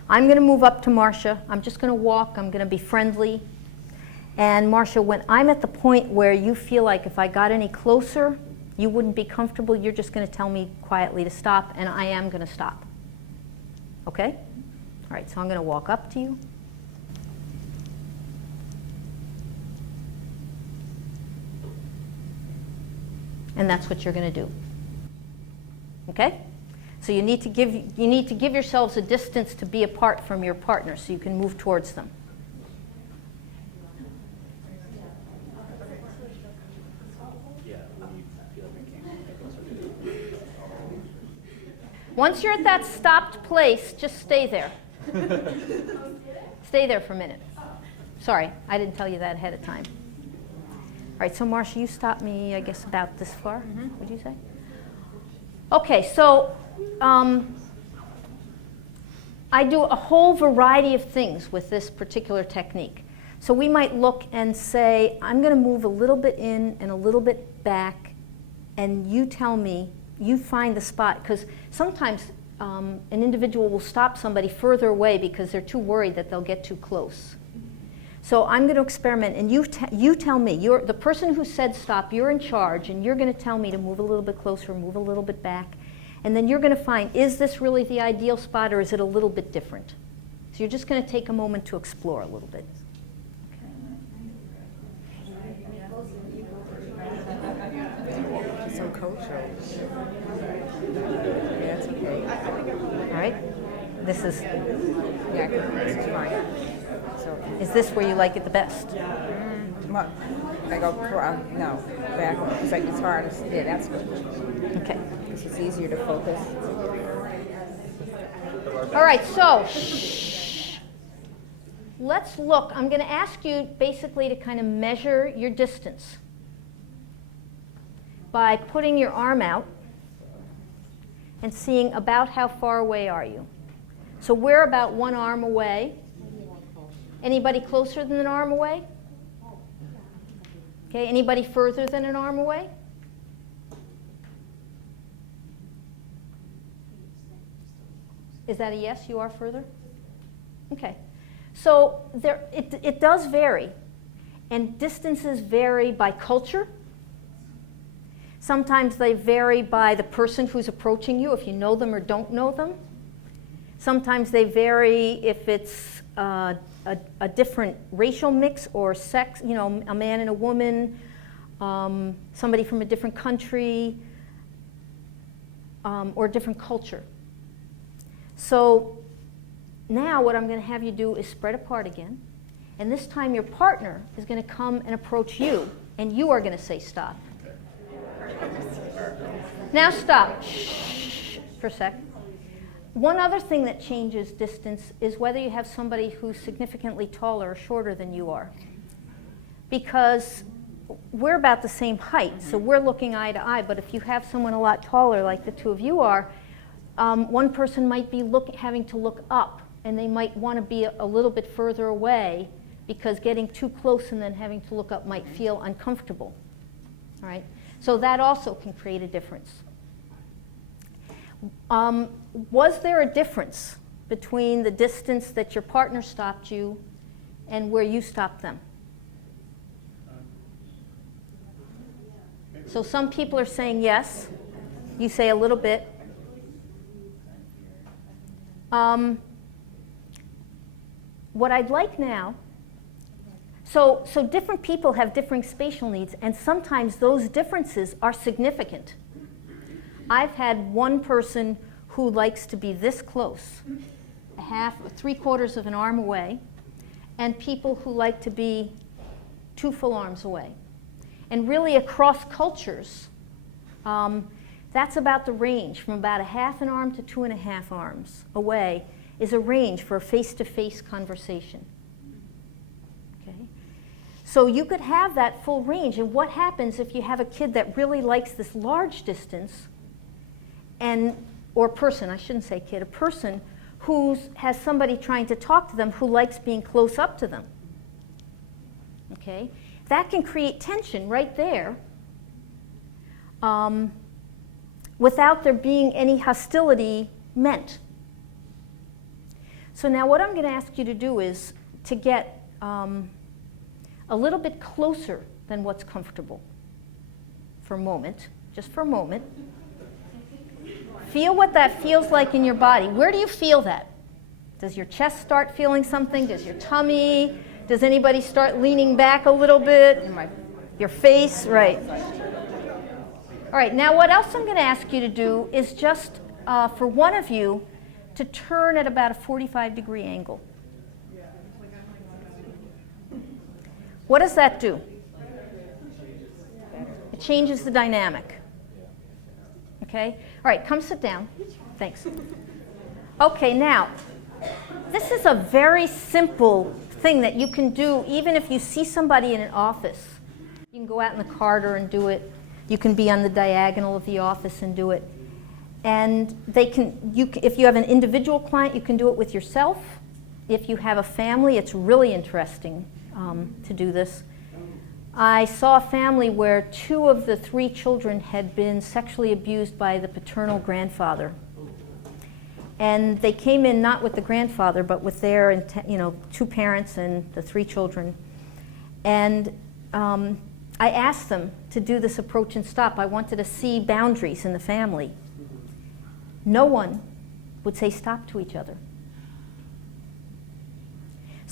I'm going to move up to Marcia. I'm just going to walk. I'm going to be friendly. And Marcia, when I'm at the point where you feel like if I got any closer, you wouldn't be comfortable, you're just going to tell me quietly to stop, and I am going to stop. Okay? All right, so I'm going to walk up to you. And that's what you're going to do. Okay? So you need to give yourselves a distance to be apart from your partner so you can move towards them. Once you're at that stopped place, just stay there. Stay there for a minute. Sorry, I didn't tell you that ahead of time. All right, so Marcia, you stopped me, I guess, about this far. What did you say? Okay, so I do a whole variety of things with this particular technique. So we might look and say, I'm going to move a little bit in and a little bit back, and you tell me, you find the spot, because sometimes an individual will stop somebody further away because they're too worried that they'll get too close. So I'm going to experiment, and you tell me, you're the person who said stop, you're in charge, and you're going to tell me to move a little bit closer, move a little bit back, and then you're going to find, is this really the ideal spot or is it a little bit different? So you're just going to take a moment to explore a little bit. So cultural. Yeah, it's okay. All right? This is, Yeah, this is fine. So, is this where you like it the best? well, I go, no, back, it's like, it's hard, yeah, that's good. Okay. It's easier to focus. All right, so let's look. I'm going to ask you basically to kind of measure your distance by putting your arm out and seeing about how far away are you. So we're about one arm away. Anybody closer than an arm away? Okay, anybody further than an arm away? Is that a yes? You are further? Okay. So it does vary. And distances vary by culture. Sometimes they vary by the person who's approaching you, if you know them or don't know them. Sometimes they vary if it's a different racial mix or sex, you know, a man and a woman, somebody from a different country, or a different culture. So now what I'm going to have you do is spread apart again. And this time your partner is going to come and approach you, and you are going to say stop. Now stop. Shh, for a sec. One other thing that changes distance is whether you have somebody who's significantly taller or shorter than you are. Because we're about the same height, so we're looking eye to eye, but if you have someone a lot taller like the two of you are, one person might be having to look up, and they might want to be a little bit further away because getting too close and then having to look up might feel uncomfortable. All right? So that also can create a difference. Was there a difference between the distance that your partner stopped you and where you stopped them? So some people are saying yes. You say a little bit. What I'd like now, so different people have differing spatial needs, and sometimes those differences are significant. I've had one person who likes to be this close, three-quarters of an arm away, and people who like to be 2 full arms away. And really across cultures, that's about the range, from about a half an arm to 2.5 arms away is a range for a face-to-face conversation. Okay? So you could have that full range, and what happens if you have a kid that really likes this large distance, or person, I shouldn't say kid, a person who has somebody trying to talk to them who likes being close up to them. Okay? That can create tension right there without there being any hostility meant. So now what I'm going to ask you to do is to get a little bit closer than what's comfortable for a moment, just for a moment. Feel what that feels like in your body. Where do you feel that? Does your chest start feeling something? Does your tummy? Does anybody start leaning back a little bit? Your face? Right. All right, now what else I'm going to ask you to do is just for one of you to turn at about a 45-degree angle. What does that do? It changes the dynamic. Okay? All right, come sit down. Thanks. Okay, now, this is a very simple thing that you can do even if you see somebody in an office. You can go out in the corridor and do it. You can be on the diagonal of the office and do it. And if you have an individual client, you can do it with yourself. If you have a family, it's really interesting to do this. I saw a family where 2 of the 3 children had been sexually abused by the paternal grandfather. And they came in not with the grandfather, but with their 2 parents and the 3 children. And I asked them to do this approach and stop. I wanted to see boundaries in the family. No one would say stop to each other.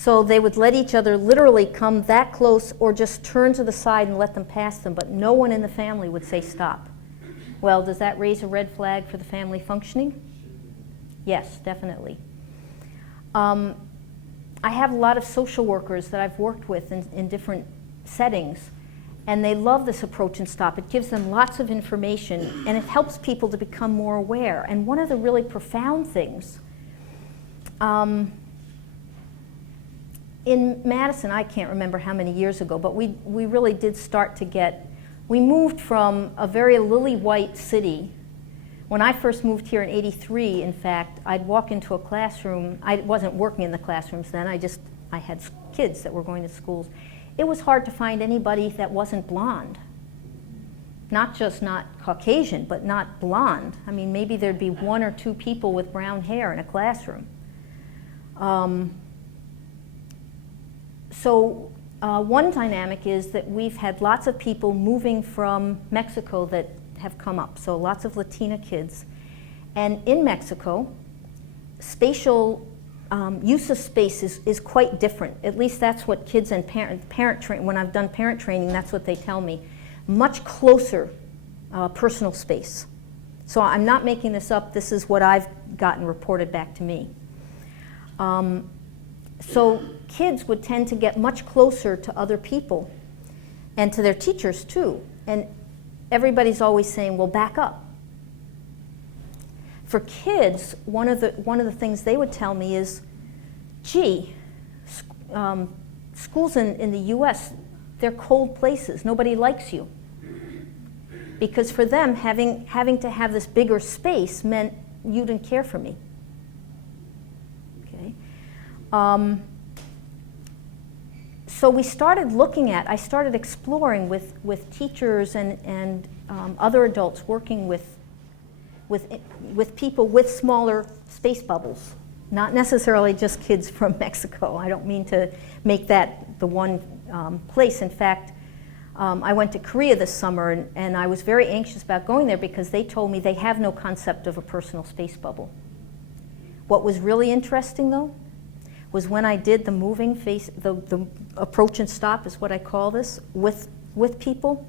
So they would let each other literally come that close or just turn to the side and let them pass them, but no one in the family would say stop. Well, does that raise a red flag for the family functioning? Yes, definitely. I have a lot of social workers that I've worked with in different settings, and they love this approach and stop. It gives them lots of information, and it helps people to become more aware. And one of the really profound things, in Madison, I can't remember how many years ago, but we really did start to get, we moved from a very lily-white city. When I first moved here in '83, in fact, I'd walk into a classroom. I wasn't working in the classrooms then, I had kids that were going to schools. It was hard to find anybody that wasn't blonde. Not just not Caucasian, but not blonde. I mean, maybe there'd be 1 or 2 people with brown hair in a classroom. One dynamic is that we've had lots of people moving from Mexico that have come up, so lots of Latina kids. And in Mexico, spatial use of space is quite different. At least that's what kids and when I've done parent training, that's what they tell me. Much closer personal space. So I'm not making this up, this is what I've gotten reported back to me. So kids would tend to get much closer to other people and to their teachers too. And everybody's always saying, well, back up. For kids, one of the things they would tell me is, gee, schools in the US, they're cold places. Nobody likes you. Because for them, having to have this bigger space meant you didn't care for me. Okay. So I started exploring with teachers and other adults working with people with smaller space bubbles. Not necessarily just kids from Mexico. I don't mean to make that the one place. In fact, I went to Korea this summer and I was very anxious about going there because they told me they have no concept of a personal space bubble. What was really interesting though was when I did the moving face, the approach and stop is what I call this, with people,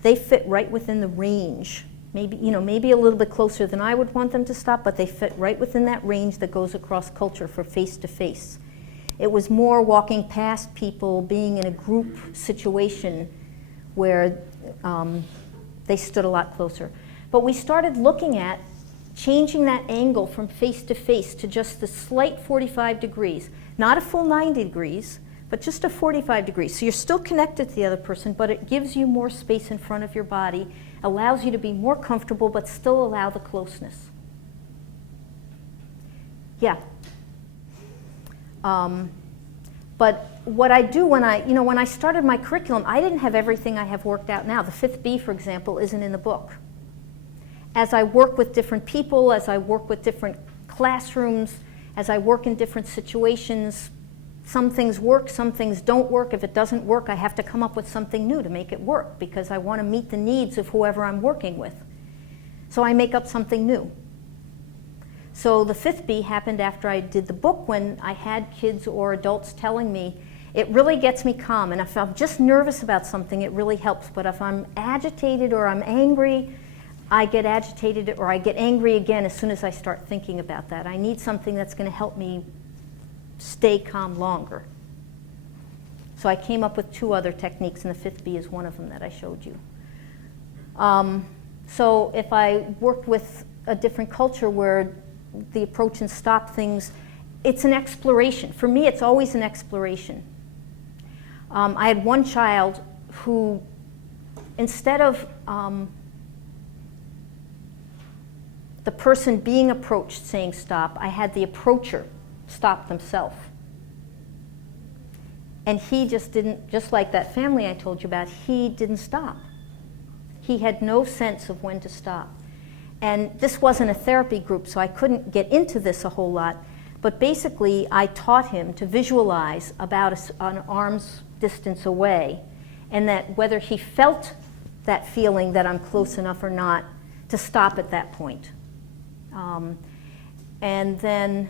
they fit right within the range. Maybe a little bit closer than I would want them to stop, but they fit right within that range that goes across culture for face to face. It was more walking past people, being in a group situation where they stood a lot closer. But we started looking at changing that angle from face to just the slight 45 degrees. Not a full 90 degrees, but just a 45 degrees. So you're still connected to the other person, but it gives you more space in front of your body, allows you to be more comfortable, but still allow the closeness. Yeah. But what I do when I started my curriculum, I didn't have everything I have worked out now. The 5th B, for example, isn't in the book. As I work with different people, as I work with different classrooms, as I work in different situations, some things work, some things don't work. If it doesn't work, I have to come up with something new to make it work because I want to meet the needs of whoever I'm working with. So I make up something new. So the 5th B happened after I did the book when I had kids or adults telling me, it really gets me calm, and if I'm just nervous about something, it really helps. But if I'm agitated or I'm angry, I get agitated or I get angry again as soon as I start thinking about that. I need something that's going to help me stay calm longer. So I came up with 2 other techniques, and the 5th B is one of them that I showed you. So if I worked with a different culture where the approach and stop things, it's an exploration. For me, it's always an exploration. I had one child who, instead of the person being approached saying stop, I had the approacher stop themselves. And he just didn't, just like that family I told you about, he didn't stop. He had no sense of when to stop. And this wasn't a therapy group, so I couldn't get into this a whole lot. But basically, I taught him to visualize about an arm's distance away, and that whether he felt that feeling that I'm close enough or not, to stop at that point. And then,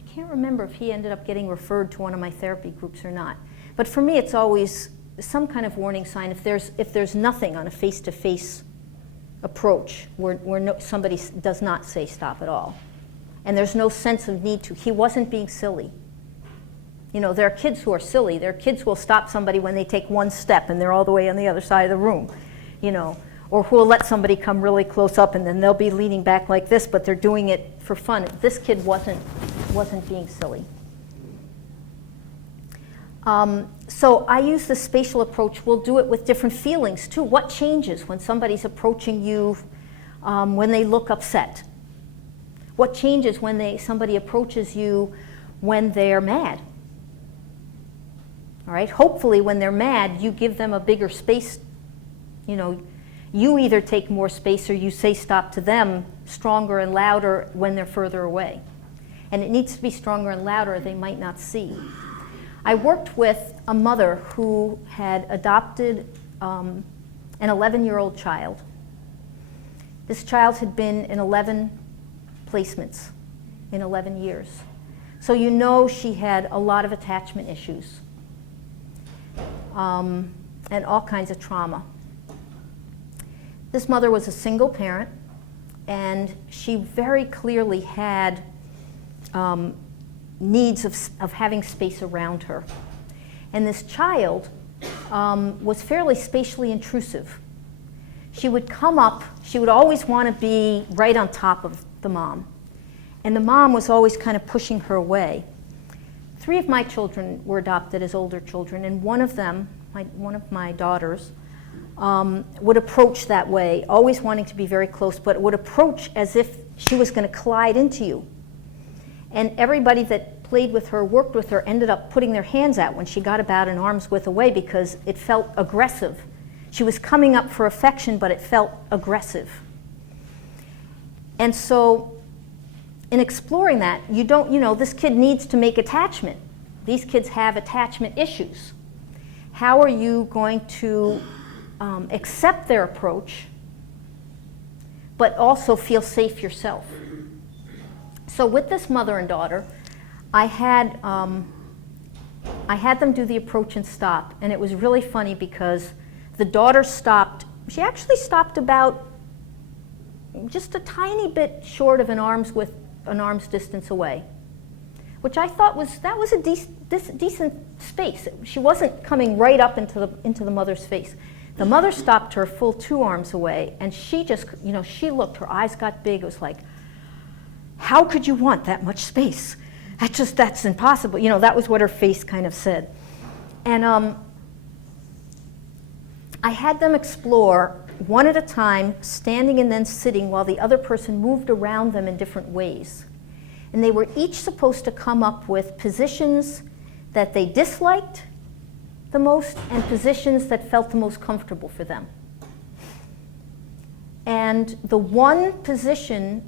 I can't remember if he ended up getting referred to one of my therapy groups or not. But for me, it's always some kind of warning sign. If there's nothing on a face-to-face approach where somebody does not say stop at all, and there's no sense of need to. He wasn't being silly. You know, there are kids who are silly. There are kids who will stop somebody when they take one step and they're all the way on the other side of the room, you know, or who will let somebody come really close up and then they'll be leaning back like this, but they're doing it for fun. This kid wasn't being silly. So I use the spatial approach. We'll do it with different feelings too. What changes when somebody's approaching you when they look upset? What changes when somebody approaches you when they're mad? All right, hopefully when they're mad, you give them a bigger space. You know, you either take more space or you say stop to them stronger and louder when they're further away. And it needs to be stronger and louder or they might not see. I worked with a mother who had adopted an 11-year-old child. This child had been in 11 placements in 11 years. So you know she had a lot of attachment issues and all kinds of trauma. This mother was a single parent, and she very clearly had needs of having space around her. And this child was fairly spatially intrusive. She would come up, she would always want to be right on top of the mom. And the mom was always kind of pushing her away. 3 of my children were adopted as older children, and one of them, one of my daughters, would approach that way, always wanting to be very close, but would approach as if she was going to collide into you. And everybody that played with her, worked with her, ended up putting their hands out when she got about an arm's width away because it felt aggressive. She was coming up for affection, but it felt aggressive. And so in exploring that, this kid needs to make attachment. These kids have attachment issues. How are you going to accept their approach, but also feel safe yourself? So with this mother and daughter, I had them do the approach and stop, and it was really funny because the daughter stopped. She actually stopped about just a tiny bit short of an arm's distance away, which I thought was a decent space. She wasn't coming right up into the mother's face. The mother stopped her full 2 arms away, and she just, she looked. Her eyes got big. It was like, how could you want that much space? That's impossible. That was what her face kind of said. And I had them explore one at a time, standing and then sitting while the other person moved around them in different ways. And they were each supposed to come up with positions that they disliked the most and positions that felt the most comfortable for them. And the one position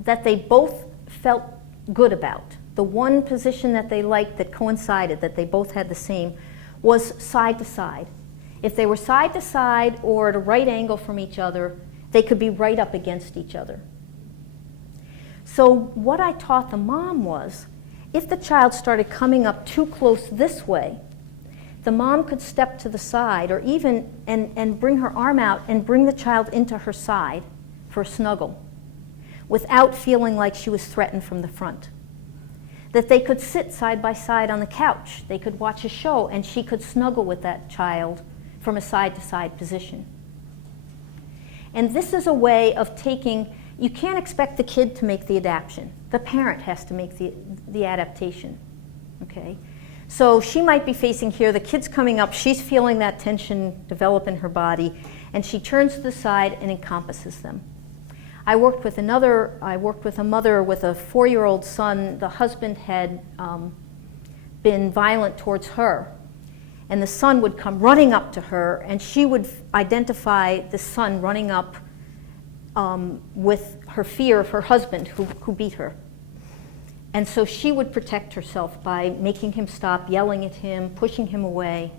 that they both felt good about, the one position that they liked that coincided, that they both had the same, was side to side. If they were side to side or at a right angle from each other, they could be right up against each other. So what I taught the mom was, if the child started coming up too close this way, the mom could step to the side or even and bring her arm out and bring the child into her side for a snuggle without feeling like she was threatened from the front. That they could sit side by side on the couch. They could watch a show and she could snuggle with that child from a side-to-side position. And this is a way of you can't expect the kid to make the adaptation. The parent has to make the adaptation, okay? So she might be facing here, the kid's coming up, she's feeling that tension develop in her body, and she turns to the side and encompasses them. I worked with a mother with a 4-year-old son. The husband had been violent towards her. And the son would come running up to her, and she would identify the son running up with her fear of her husband who beat her. And so she would protect herself by making him stop, yelling at him, pushing him away.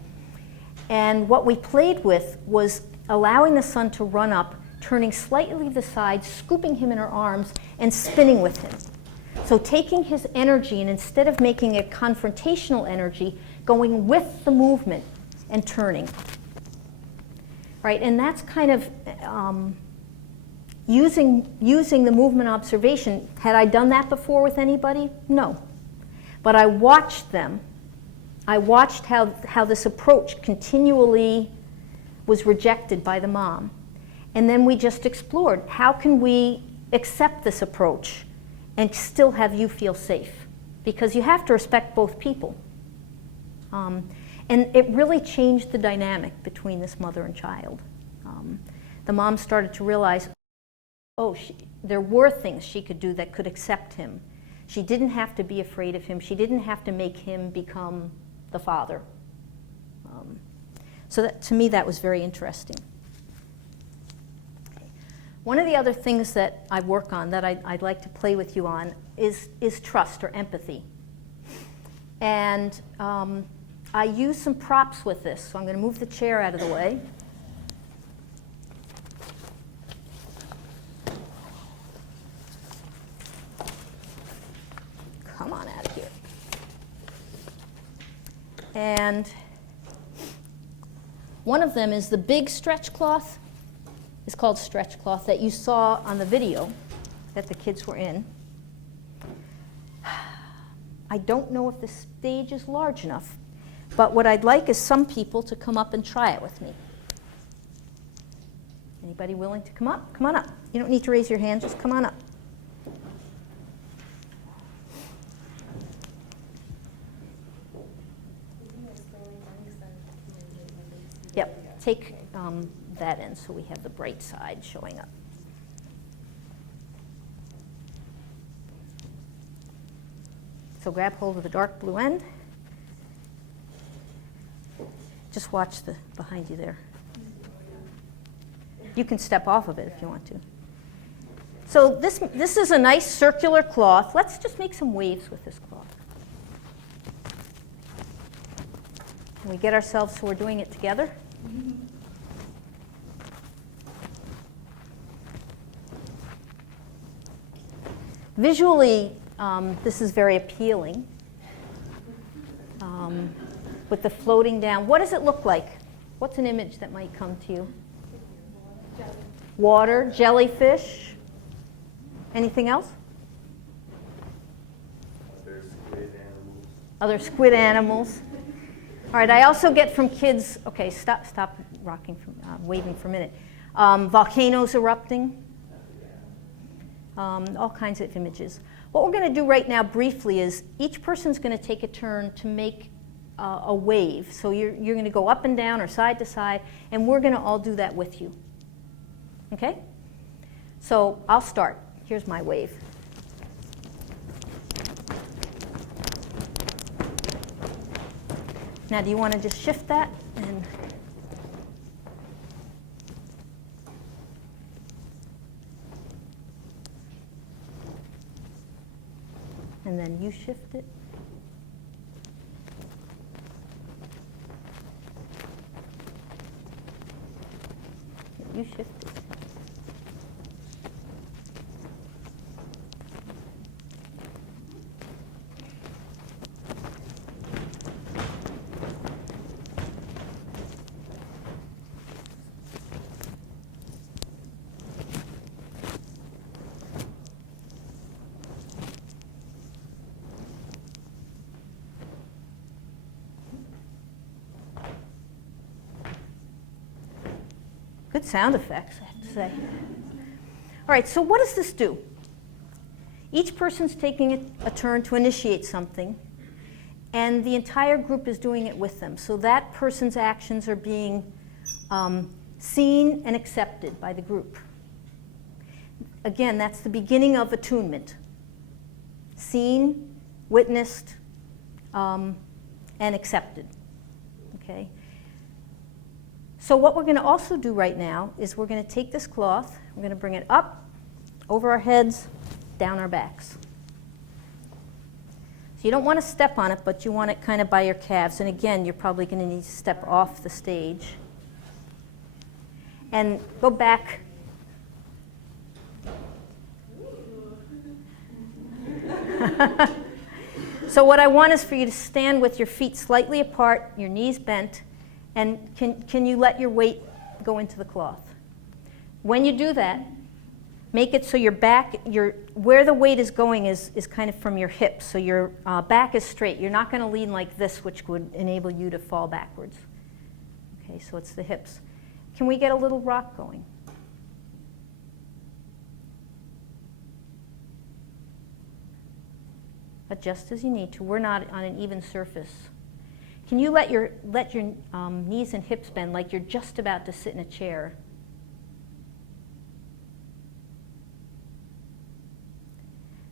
And what we played with was allowing the son to run up, turning slightly to the side, scooping him in her arms, and spinning with him. So taking his energy and instead of making it confrontational energy, going with the movement and turning. Right, and that's kind of using the movement observation. Had I done that before with anybody? No. But I watched them. I watched how this approach continually was rejected by the mom. And then we just explored, how can we accept this approach and still have you feel safe? Because you have to respect both people. And it really changed the dynamic between this mother and child. The mom started to realize, oh, there were things she could do that could accept him. She didn't have to be afraid of him. She didn't have to make him become the father. So that, to me, that was very interesting. One of the other things that I work on that I'd like to play with you on is trust or empathy. And I use some props with this, so I'm going to move the chair out of the way. Come on out of here. And one of them is the big stretch cloth. It's called stretch cloth that you saw on the video that the kids were in. I don't know if the stage is large enough, but what I'd like is some people to come up and try it with me. Anybody willing to come up? Come on up. You don't need to raise your hand, just come on up. Yep, take that end so we have the bright side showing up. So grab hold of the dark blue end. Just watch the behind you there. You can step off of it if you want to. So this is a nice circular cloth. Let's just make some waves with this cloth. Can we get ourselves so we're doing it together? Visually, this is very appealing. With the floating down. What does it look like? What's an image that might come to you? Water, jellyfish. Anything else? Other squid animals. All right, I also get from kids, okay, stop rocking, waving for a minute. Volcanoes erupting. All kinds of images. What we're going to do right now briefly is each person's going to take a turn to make a wave. So you're going to go up and down or side to side, and we're going to all do that with you. Okay? So I'll start. Here's my wave. Now, do you want to just shift that? And then you shift it. You shift it. Good sound effects, I have to say. All right, so what does this do? Each person's taking a turn to initiate something, and the entire group is doing it with them. So that person's actions are being seen and accepted by the group. Again, that's the beginning of attunement. Seen, witnessed, and accepted. Okay? So what we're going to also do right now is we're going to take this cloth, we're going to bring it up, over our heads, down our backs. So you don't want to step on it, but you want it kind of by your calves. And again, you're probably going to need to step off the stage. And go back. So what I want is for you to stand with your feet slightly apart, your knees bent, and can you let your weight go into the cloth? When you do that, make it so your back, where the weight is going is kind of from your hips, so your back is straight. You're not going to lean like this, which would enable you to fall backwards. Okay, so it's the hips. Can we get a little rock going? Adjust as you need to. We're not on an even surface. Can you let your knees and hips bend like you're just about to sit in a chair?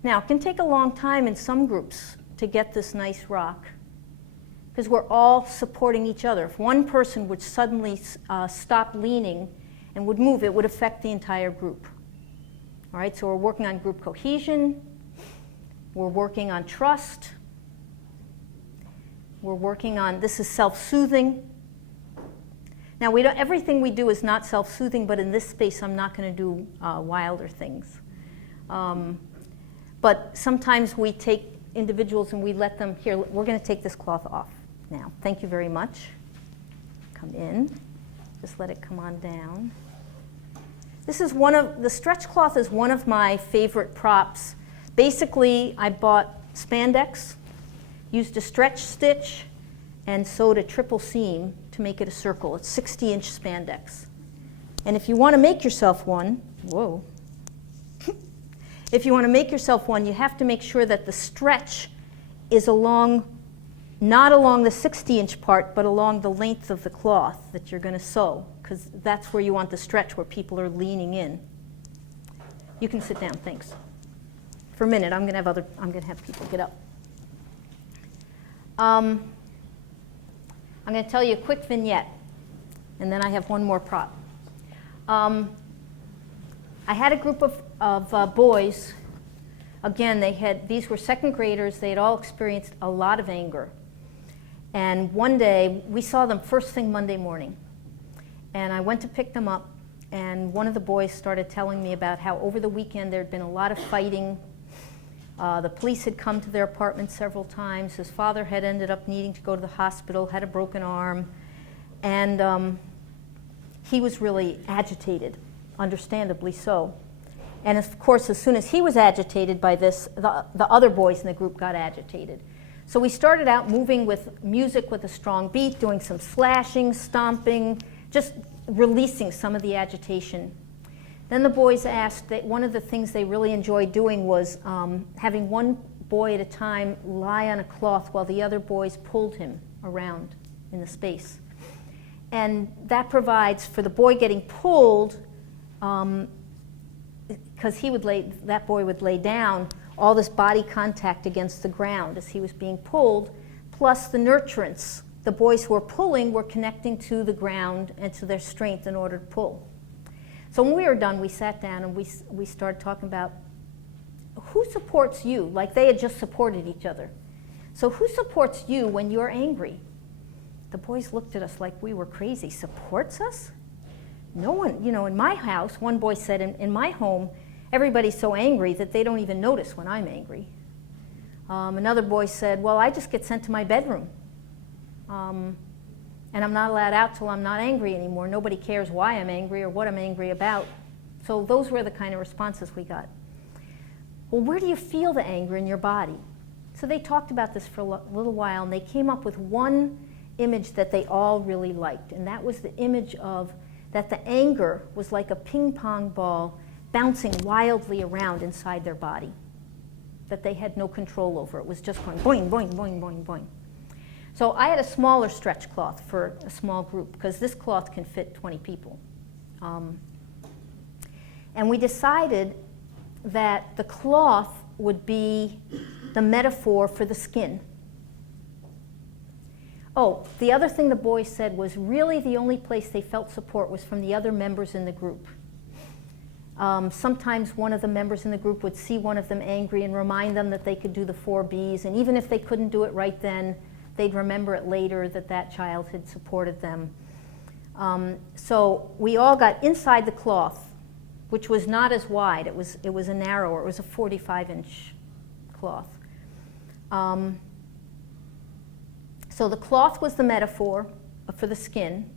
Now, it can take a long time in some groups to get this nice rock because we're all supporting each other. If one person would suddenly stop leaning and would move, it would affect the entire group. All right, so we're working on group cohesion. We're working on trust. We're working on, this is self-soothing. Now, everything we do is not self-soothing, but in this space I'm not going to do wilder things. But sometimes we take individuals and we let them, here, we're going to take this cloth off now. Thank you very much. Come in. Just let it come on down. This is the stretch cloth is one of my favorite props. Basically, I bought spandex, used a stretch stitch, and sewed a triple seam to make it a circle. It's 60-inch spandex. And if you want to make yourself one, whoa. If you want to make yourself one, you have to make sure that the stretch is not along the 60-inch part, but along the length of the cloth that you're going to sew, because that's where you want the stretch, where people are leaning in. You can sit down, thanks. For a minute, I'm going to have people get up. I'm going to tell you a quick vignette, and then I have one more prop. I had a group of boys. Again, these were second graders. They had all experienced a lot of anger. And one day, we saw them first thing Monday morning. And I went to pick them up, and one of the boys started telling me about how over the weekend there had been a lot of fighting. The police had come to their apartment several times. His father had ended up needing to go to the hospital, had a broken arm. And he was really agitated, understandably so. And of course, as soon as he was agitated by this, the other boys in the group got agitated. So we started out moving with music with a strong beat, doing some slashing, stomping, just releasing some of the agitation. Then the boys asked that one of the things they really enjoyed doing was having one boy at a time lie on a cloth while the other boys pulled him around in the space. And that provides for the boy getting pulled, because that boy would lay down, all this body contact against the ground as he was being pulled, plus the nurturance. The boys who were pulling were connecting to the ground and to their strength in order to pull. So when we were done, we sat down and we started talking about who supports you, like they had just supported each other. So who supports you when you're angry? The boys looked at us like we were crazy. Supports us? No one, in my house, one boy said, in my home, everybody's so angry that they don't even notice when I'm angry. Another boy said, well, I just get sent to my bedroom. And I'm not allowed out till I'm not angry anymore. Nobody cares why I'm angry or what I'm angry about. So those were the kind of responses we got. Well, where do you feel the anger in your body? So they talked about this for a little while, and they came up with one image that they all really liked, and that was the image of that the anger was like a ping pong ball bouncing wildly around inside their body, that they had no control over. It was just going boing, boing, boing, boing, boing. So I had a smaller stretch cloth for a small group, because this cloth can fit 20 people. And we decided that the cloth would be the metaphor for the skin. Oh, the other thing the boys said was really the only place they felt support was from the other members in the group. Sometimes one of the members in the group would see one of them angry and remind them that they could do the 4 Bs, and even if they couldn't do it right then, they'd remember it later that that child had supported them. So we all got inside the cloth, which was not as wide. It was a narrower, it was a 45-inch cloth. So the cloth was the metaphor for the skin.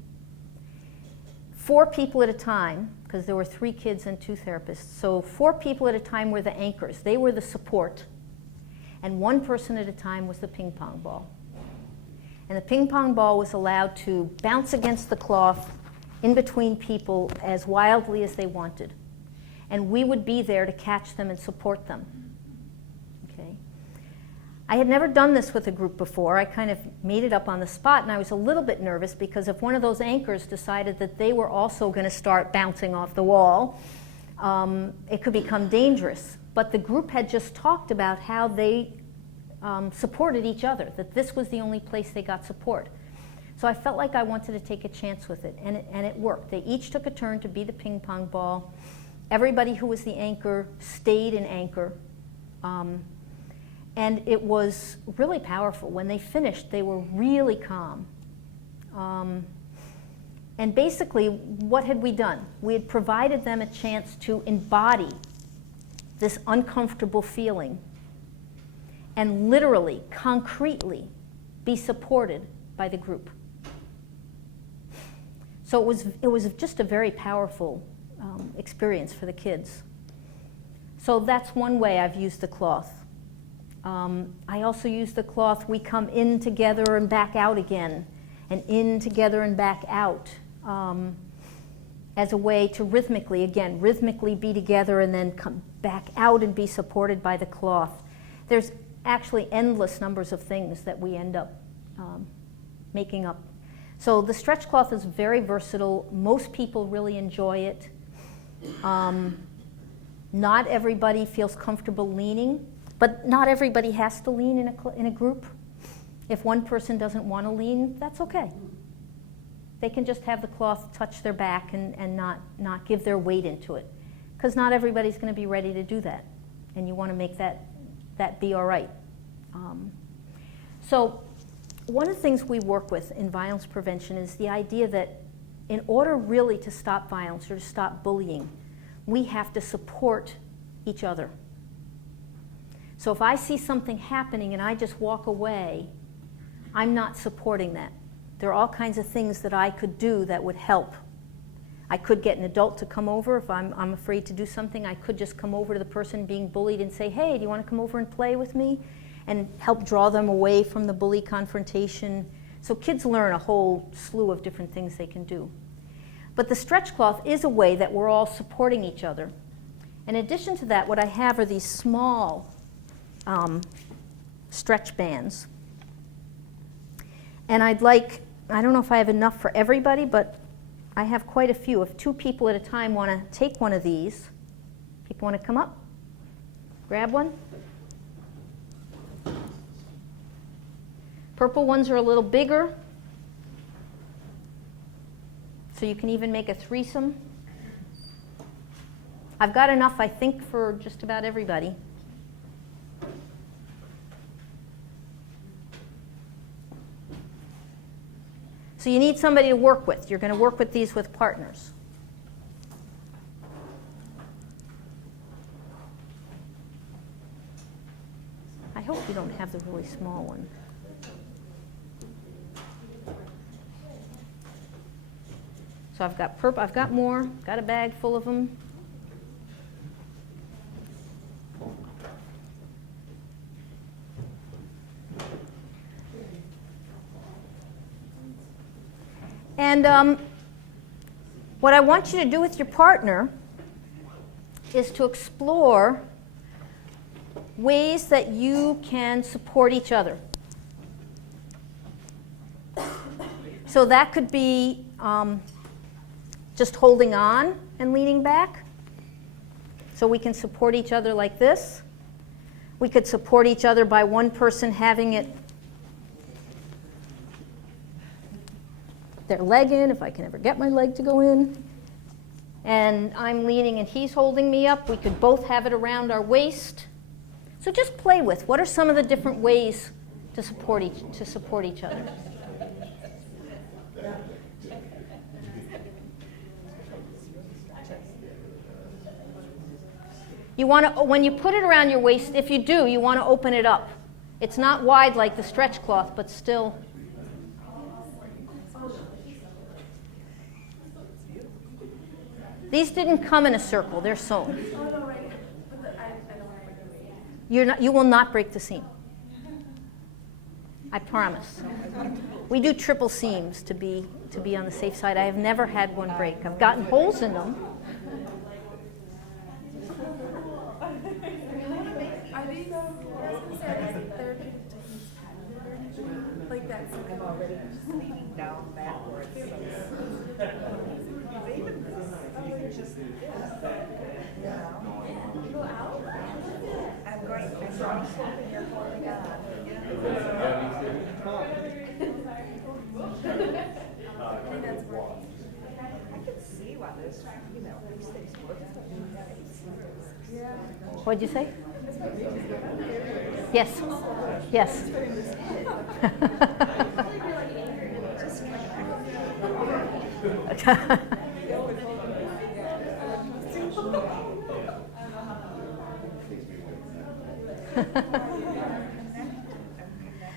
4 people at a time, because there were 3 kids and 2 therapists. So 4 people at a time were the anchors. They were the support. And 1 person at a time was the ping pong ball. And the ping pong ball was allowed to bounce against the cloth in between people as wildly as they wanted. And we would be there to catch them and support them. Okay. I had never done this with a group before. I kind of made it up on the spot, and I was a little bit nervous because if one of those anchors decided that they were also going to start bouncing off the wall, it could become dangerous. But the group had just talked about how they supported each other, that this was the only place they got support. So I felt like I wanted to take a chance with it, and it worked. They each took a turn to be the ping pong ball. Everybody who was the anchor stayed an anchor. And it was really powerful. When they finished, they were really calm. And basically, what had we done? We had provided them a chance to embody this uncomfortable feeling and literally, concretely, be supported by the group. So it was just a very powerful experience for the kids. So that's one way I've used the cloth. I also use the cloth, we come in together and back out again, and in together and back out, as a way to rhythmically be together and then come back out and be supported by the cloth. There's actually endless numbers of things that we end up making up. So the stretch cloth is very versatile. Most people really enjoy it. Not everybody feels comfortable leaning, but not everybody has to lean in a group. If one person doesn't want to lean, that's okay. They can just have the cloth touch their back and not give their weight into it. Because not everybody's going to be ready to do that. And you want to make that be all right. So one of the things we work with in violence prevention is the idea that in order really to stop violence or to stop bullying, we have to support each other. So if I see something happening and I just walk away, I'm not supporting that. There are all kinds of things that I could do that would help. I could get an adult to come over. If I'm afraid to do something, I could just come over to the person being bullied and say, hey, do you want to come over and play with me? And help draw them away from the bully confrontation. So kids learn a whole slew of different things they can do. But the stretch cloth is a way that we're all supporting each other. In addition to that, what I have are these small stretch bands. And I don't know if I have enough for everybody, but I have quite a few. If 2 people at a time want to take one of these, people want to come up, grab one. Purple ones are a little bigger, so you can even make a threesome. I've got enough, I think, for just about everybody. So you need somebody to work with. You're going to work with these with partners. I hope you don't have the really small one. So I've got purple, I've got more, got a bag full of them. And what I want you to do with your partner is to explore ways that you can support each other. So that could be just holding on and leaning back. So we can support each other like this. We could support each other by one person having their leg in, if I can ever get my leg to go in. And I'm leaning and he's holding me up. We could both have it around our waist. So just play with, what are some of the different ways to support each other? You want to, when you put it around your waist, if you do, you want to open it up. It's not wide like the stretch cloth, but still. These didn't come in a circle, they're sewn. You will not break the seam. I promise. We do triple seams to be on the safe side. I have never had one break. I've gotten holes in them. Are these, I was going to say, are these therapeutic techniques patented? Like that's I'm already leaning down backwards. go out? I'm going sloping your holding on. And that's working. I can see why this, these things work. What'd you say? Yes. Yes.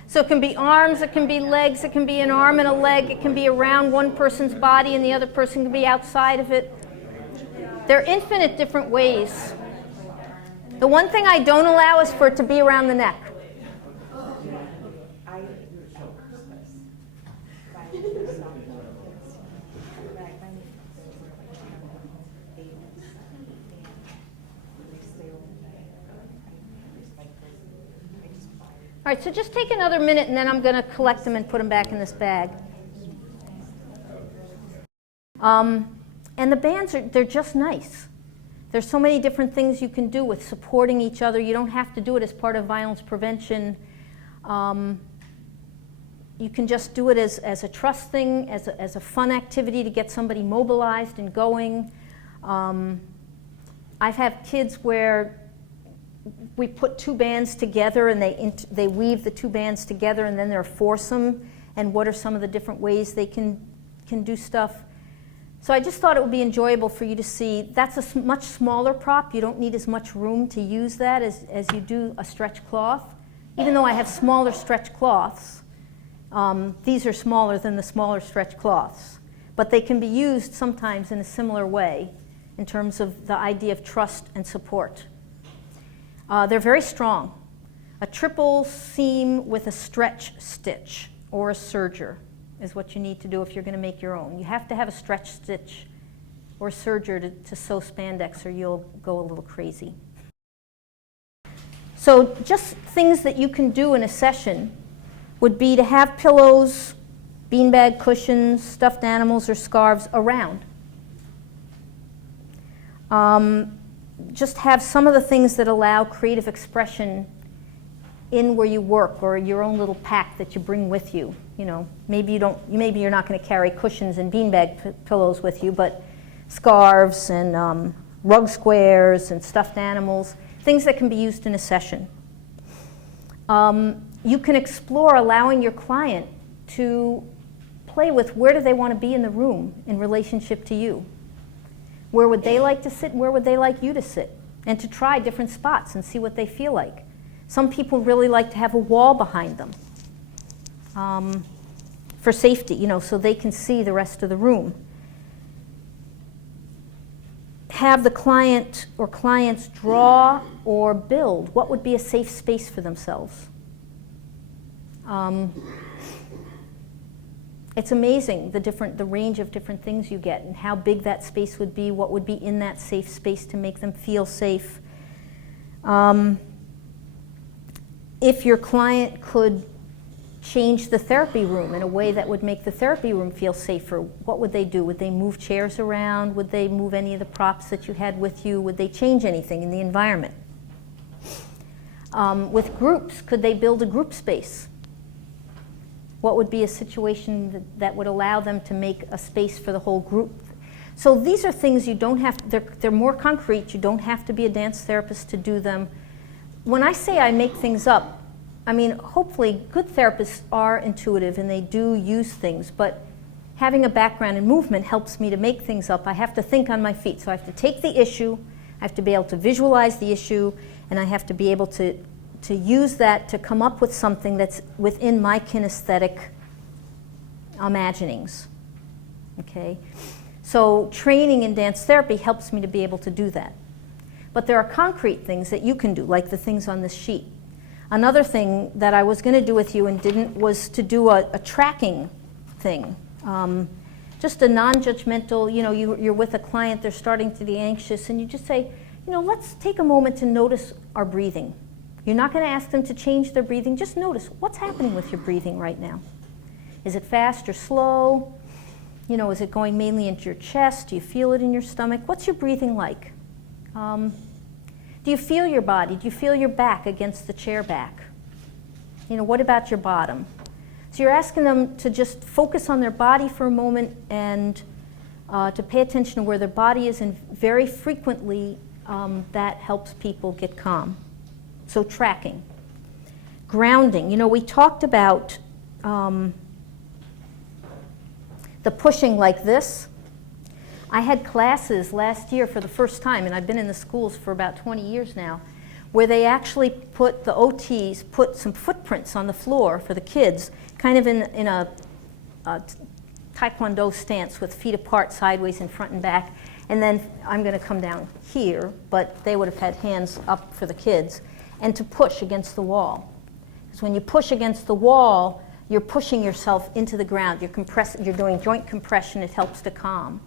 So it can be arms, it can be legs, it can be an arm and a leg, it can be around one person's body and the other person can be outside of it. There are infinite different ways. The one thing I don't allow is for it to be around the neck. All right, so just take another minute and then I'm going to collect them and put them back in this bag. And the bands, they're just nice. There's so many different things you can do with supporting each other. You don't have to do it as part of violence prevention. You can just do it as a trust thing, as a fun activity to get somebody mobilized and going. I've had kids where we put two bands together and they weave the two bands together and then they're foursome, and what are some of the different ways they can do stuff. So I just thought it would be enjoyable for you to see. That's a much smaller prop. You don't need as much room to use that as you do a stretch cloth. Even though I have smaller stretch cloths, these are smaller than the smaller stretch cloths. But they can be used sometimes in a similar way in terms of the idea of trust and support. They're very strong. A triple seam with a stretch stitch or a serger is what you need to do if you're going to make your own. You have to have a stretch stitch or serger to sew spandex or you'll go a little crazy. So just things that you can do in a session would be to have pillows, beanbag cushions, stuffed animals or scarves around. Just have some of the things that allow creative expression in where you work, or your own little pack that you bring with you. You know, maybe you're not going to carry cushions and beanbag pillows with you, but scarves and rug squares and stuffed animals, things that can be used in a session. You can explore allowing your client to play with where do they want to be in the room in relationship to you. Where would they like to sit? Where would they like you to sit? And to try different spots and see what they feel like. Some people really like to have a wall behind them for safety, you know, so they can see the rest of the room. Have the client or clients draw or build what would be a safe space for themselves. It's amazing the range of different things you get and how big that space would be, what would be in that safe space to make them feel safe. If your client could change the therapy room in a way that would make the therapy room feel safer, what would they do? Would they move chairs around? Would they move any of the props that you had with you? Would they change anything in the environment? With groups, could they build a group space? What would be a situation that would allow them to make a space for the whole group? So these are things you don't have, they're more concrete, you don't have to be a dance therapist to do them. When I say I make things up, I mean, hopefully good therapists are intuitive and they do use things, but having a background in movement helps me to make things up. I have to think on my feet, so I have to take the issue, I have to be able to visualize the issue, and I have to be able to to use that to come up with something that's within my kinesthetic imaginings. Okay? So training in dance therapy helps me to be able to do that. But there are concrete things that you can do, like the things on this sheet. Another thing that I was going to do with you and didn't was to do a tracking thing. Just a non-judgmental, you're with a client, they're starting to be anxious, and you just say, let's take a moment to notice our breathing. You're not going to ask them to change their breathing, just notice what's happening with your breathing right now. Is it fast or slow? Is it going mainly into your chest? Do you feel it in your stomach? What's your breathing like? Do you feel your body? Do you feel your back against the chair back? What about your bottom? So you're asking them to just focus on their body for a moment and to pay attention to where their body is, and very frequently that helps people get calm. So tracking. Grounding. We talked about the pushing like this. I had classes last year for the first time, and I've been in the schools for about 20 years now, where they actually put the OTs, put some footprints on the floor for the kids, kind of in a taekwondo stance with feet apart, sideways in front and back. And then I'm going to come down here, but they would have had hands up for the kids, and to push against the wall. Because when you push against the wall, you're pushing yourself into the ground. You're doing joint compression. It helps to calm.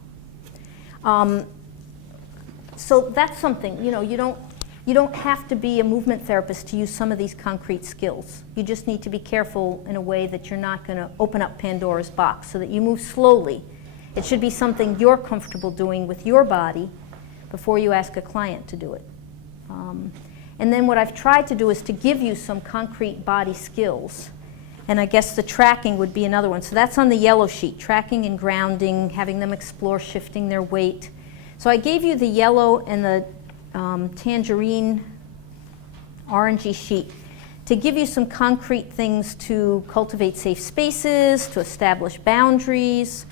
So that's something, you don't have to be a movement therapist to use some of these concrete skills. You just need to be careful in a way that you're not going to open up Pandora's box, so that you move slowly. It should be something you're comfortable doing with your body before you ask a client to do it. And then what I've tried to do is to give you some concrete body skills. And I guess the tracking would be another one. So that's on the yellow sheet, tracking and grounding, having them explore shifting their weight. So I gave you the yellow and the tangerine orangey sheet to give you some concrete things to cultivate safe spaces, to establish boundaries,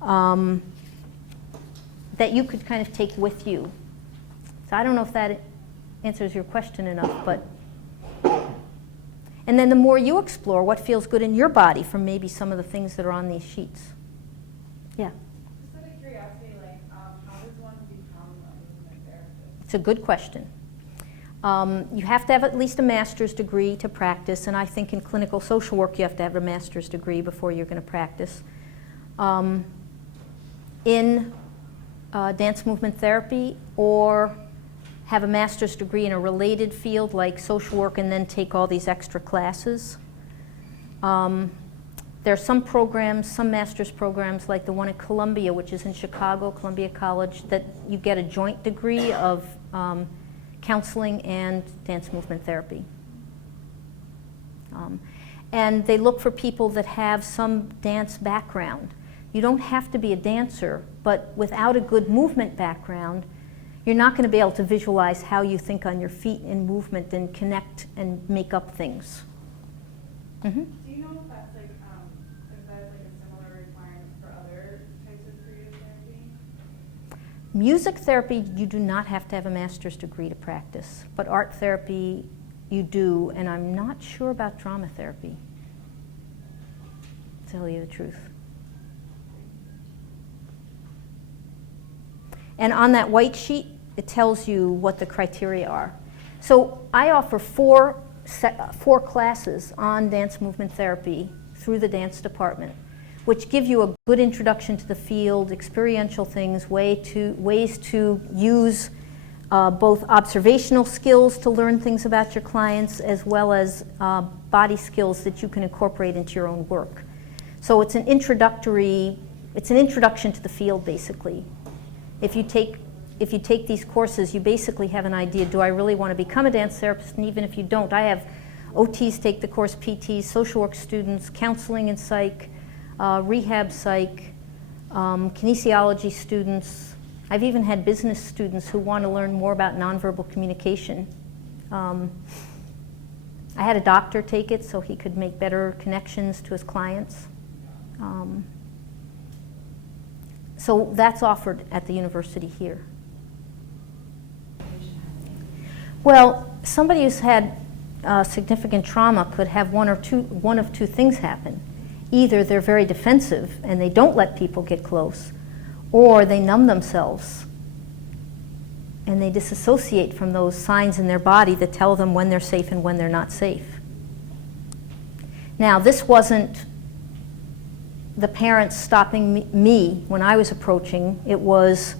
that you could kind of take with you. So I don't know if that answers your question enough, but... And then the more you explore what feels good in your body from maybe some of the things that are on these sheets. Yeah? Just out of curiosity, how does one become a movement therapist? It's a good question. You have to have at least a master's degree to practice, and I think in clinical social work you have to have a master's degree before you're going to practice. In dance movement therapy, or have a master's degree in a related field like social work and then take all these extra classes. There are some programs, some master's programs like the one at Columbia, which is in Chicago, Columbia College, that you get a joint degree of counseling and dance movement therapy. And they look for people that have some dance background. You don't have to be a dancer, but without a good movement background, you're not going to be able to visualize how you think on your feet in movement and connect and make up things. Mm-hmm. Do you know if that's a similar requirement for other types of creative therapy? Music therapy, you do not have to have a master's degree to practice, but art therapy, you do, and I'm not sure about drama therapy, to tell you the truth. And on that white sheet, it tells you what the criteria are. So I offer four classes on dance movement therapy through the dance department, which give you a good introduction to the field, experiential things, ways to use both observational skills to learn things about your clients, as well as body skills that you can incorporate into your own work. So it's an introduction to the field, basically. If you take these courses, you basically have an idea, do I really want to become a dance therapist? And even if you don't, I have OTs take the course, PTs, social work students, counseling and psych, rehab psych, kinesiology students. I've even had business students who want to learn more about nonverbal communication. I had a doctor take it so he could make better connections to his clients. So that's offered at the university here. Well, somebody who's had significant trauma could have one of two things happen. Either they're very defensive and they don't let people get close, or they numb themselves and they disassociate from those signs in their body that tell them when they're safe and when they're not safe. Now, this wasn't the parents stopping me when I was approaching. It was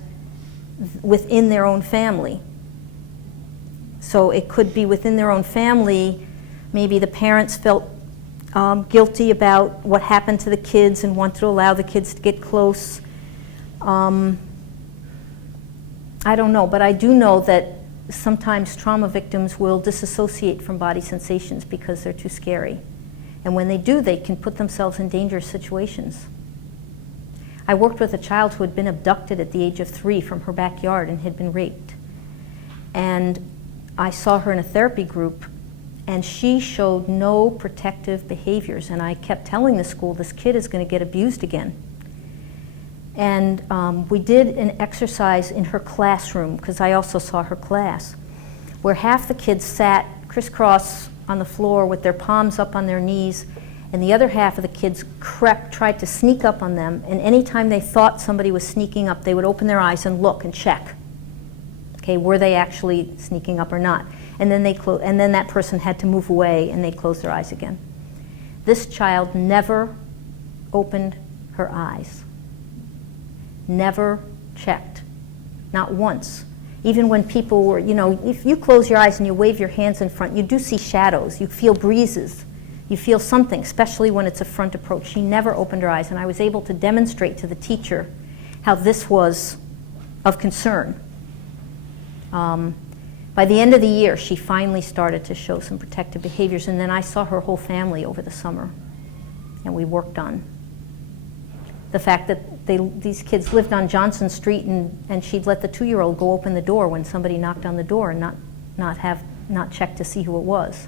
within their own family. So it could be within their own family. Maybe the parents felt guilty about what happened to the kids and wanted to allow the kids to get close. I don't know, but I do know that sometimes trauma victims will disassociate from body sensations because they're too scary. And when they do, they can put themselves in dangerous situations. I worked with a child who had been abducted at the age of 3 from her backyard and had been raped. And I saw her in a therapy group, and she showed no protective behaviors. And I kept telling the school, this kid is going to get abused again. And we did an exercise in her classroom, because I also saw her class, where half the kids sat crisscross on the floor with their palms up on their knees, and the other half of the kids tried to sneak up on them, and anytime they thought somebody was sneaking up, they would open their eyes and look and check. Okay, were they actually sneaking up or not? And then that person had to move away, and they'd close their eyes again. This child never opened her eyes. Never checked, not once. Even when people were, if you close your eyes and you wave your hands in front, you do see shadows, you feel breezes, you feel something, especially when it's a front approach. She never opened her eyes, and I was able to demonstrate to the teacher how this was of concern. By the end of the year, she finally started to show some protective behaviors, and then I saw her whole family over the summer, and we worked on the fact that these kids lived on Johnson Street, and she'd let the 2-year-old go open the door when somebody knocked on the door and not check to see who it was.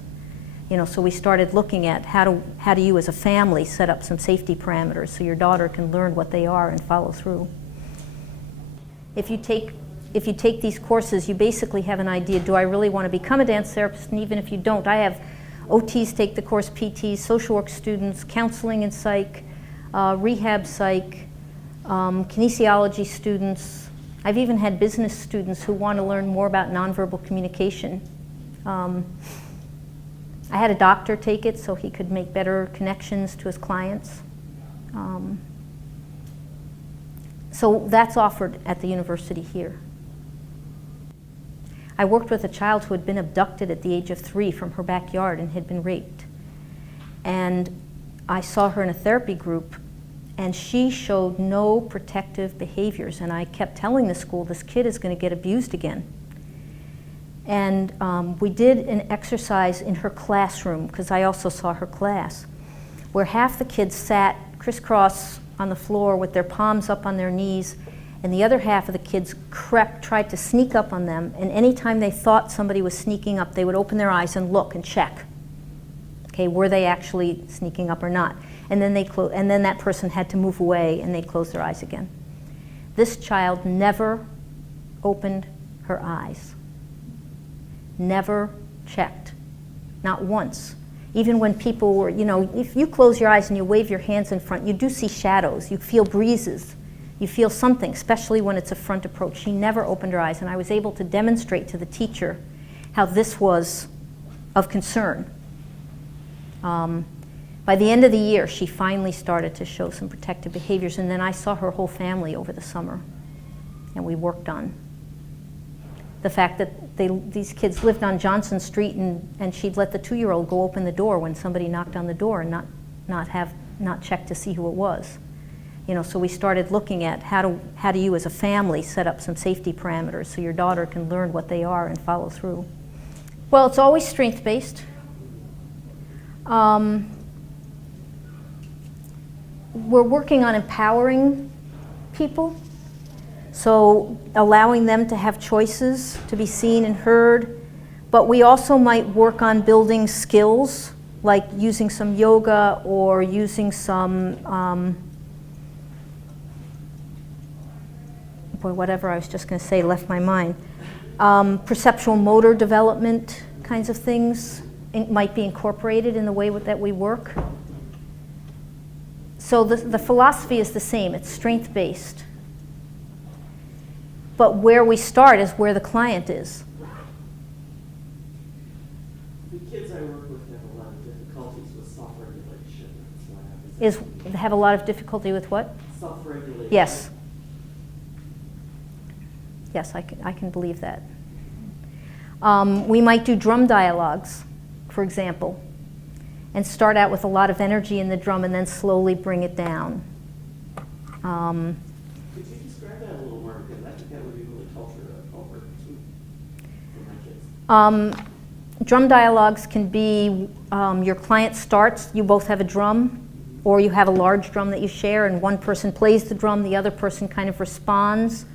So we started looking at how do you as a family set up some safety parameters so your daughter can learn what they are and follow through. If you take these courses, you basically have an idea, do I really want to become a dance therapist? And even if you don't, I have OTs take the course, PTs, social work students, counseling and psych, rehab psych, kinesiology students. I've even had business students who want to learn more about nonverbal communication. I had a doctor take it so he could make better connections to his clients. So that's offered at the university here. I worked with a child who had been abducted at the age of 3 from her backyard and had been raped. And I saw her in a therapy group, and she showed no protective behaviors. And I kept telling the school, this kid is going to get abused again. And we did an exercise in her classroom, because I also saw her class, where half the kids sat crisscross on the floor with their palms up on their knees, and the other half of the kids tried to sneak up on them, and anytime they thought somebody was sneaking up, they would open their eyes and look and check. Okay, were they actually sneaking up or not? And then that person had to move away, and they'd close their eyes again. This child never opened her eyes. Never checked, not once. Even when people were, if you close your eyes and you wave your hands in front, you do see shadows, you feel breezes, you feel something, especially when it's a front approach. She never opened her eyes, and I was able to demonstrate to the teacher how this was of concern. By the end of the year, she finally started to show some protective behaviors, and then I saw her whole family over the summer, and we worked on the fact that these kids lived on Johnson Street, and she'd let the 2-year-old go open the door when somebody knocked on the door and not check to see who it was. So we started looking at how do you as a family set up some safety parameters so your daughter can learn what they are and follow through. Well, it's always strength-based. We're working on empowering people, so allowing them to have choices, to be seen and heard, but we also might work on building skills, like using some yoga or using some, whatever I was just going to say left my mind, perceptual motor development kinds of things, it might be incorporated in the way that we work. So the philosophy is the same. It's strength-based. But where we start is where the client is. The kids I work with have a lot of difficulties with self-regulation. Have a lot of difficulty with what? Self-regulation. Yes. Yes, I can believe that. We might do drum dialogues, for example, and start out with a lot of energy in the drum and then slowly bring it down. Could you describe that a little more? Because I think that would be really culture over too for my kids. Drum dialogues can be your client starts, you both have a drum, or you have a large drum that you share and one person plays the drum, the other person kind of responds,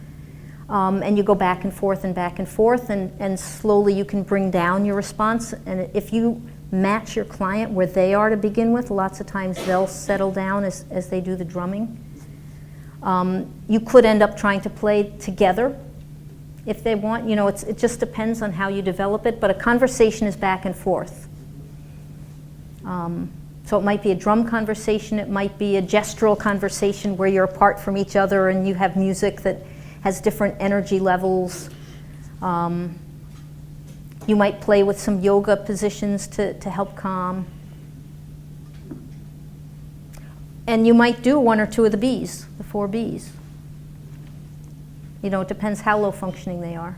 and you go back and forth and slowly you can bring down your response. And if you match your client where they are to begin with, lots of times they'll settle down as they do the drumming. You could end up trying to play together if they want. You know, it just depends on how you develop it, but a conversation is back and forth. So it might be a drum conversation, it might be a gestural conversation where you're apart from each other and you have music that has different energy levels. You might play with some yoga positions to help calm. And you might do one or two of the Bs, the 4 Bs. You know, it depends how low functioning they are.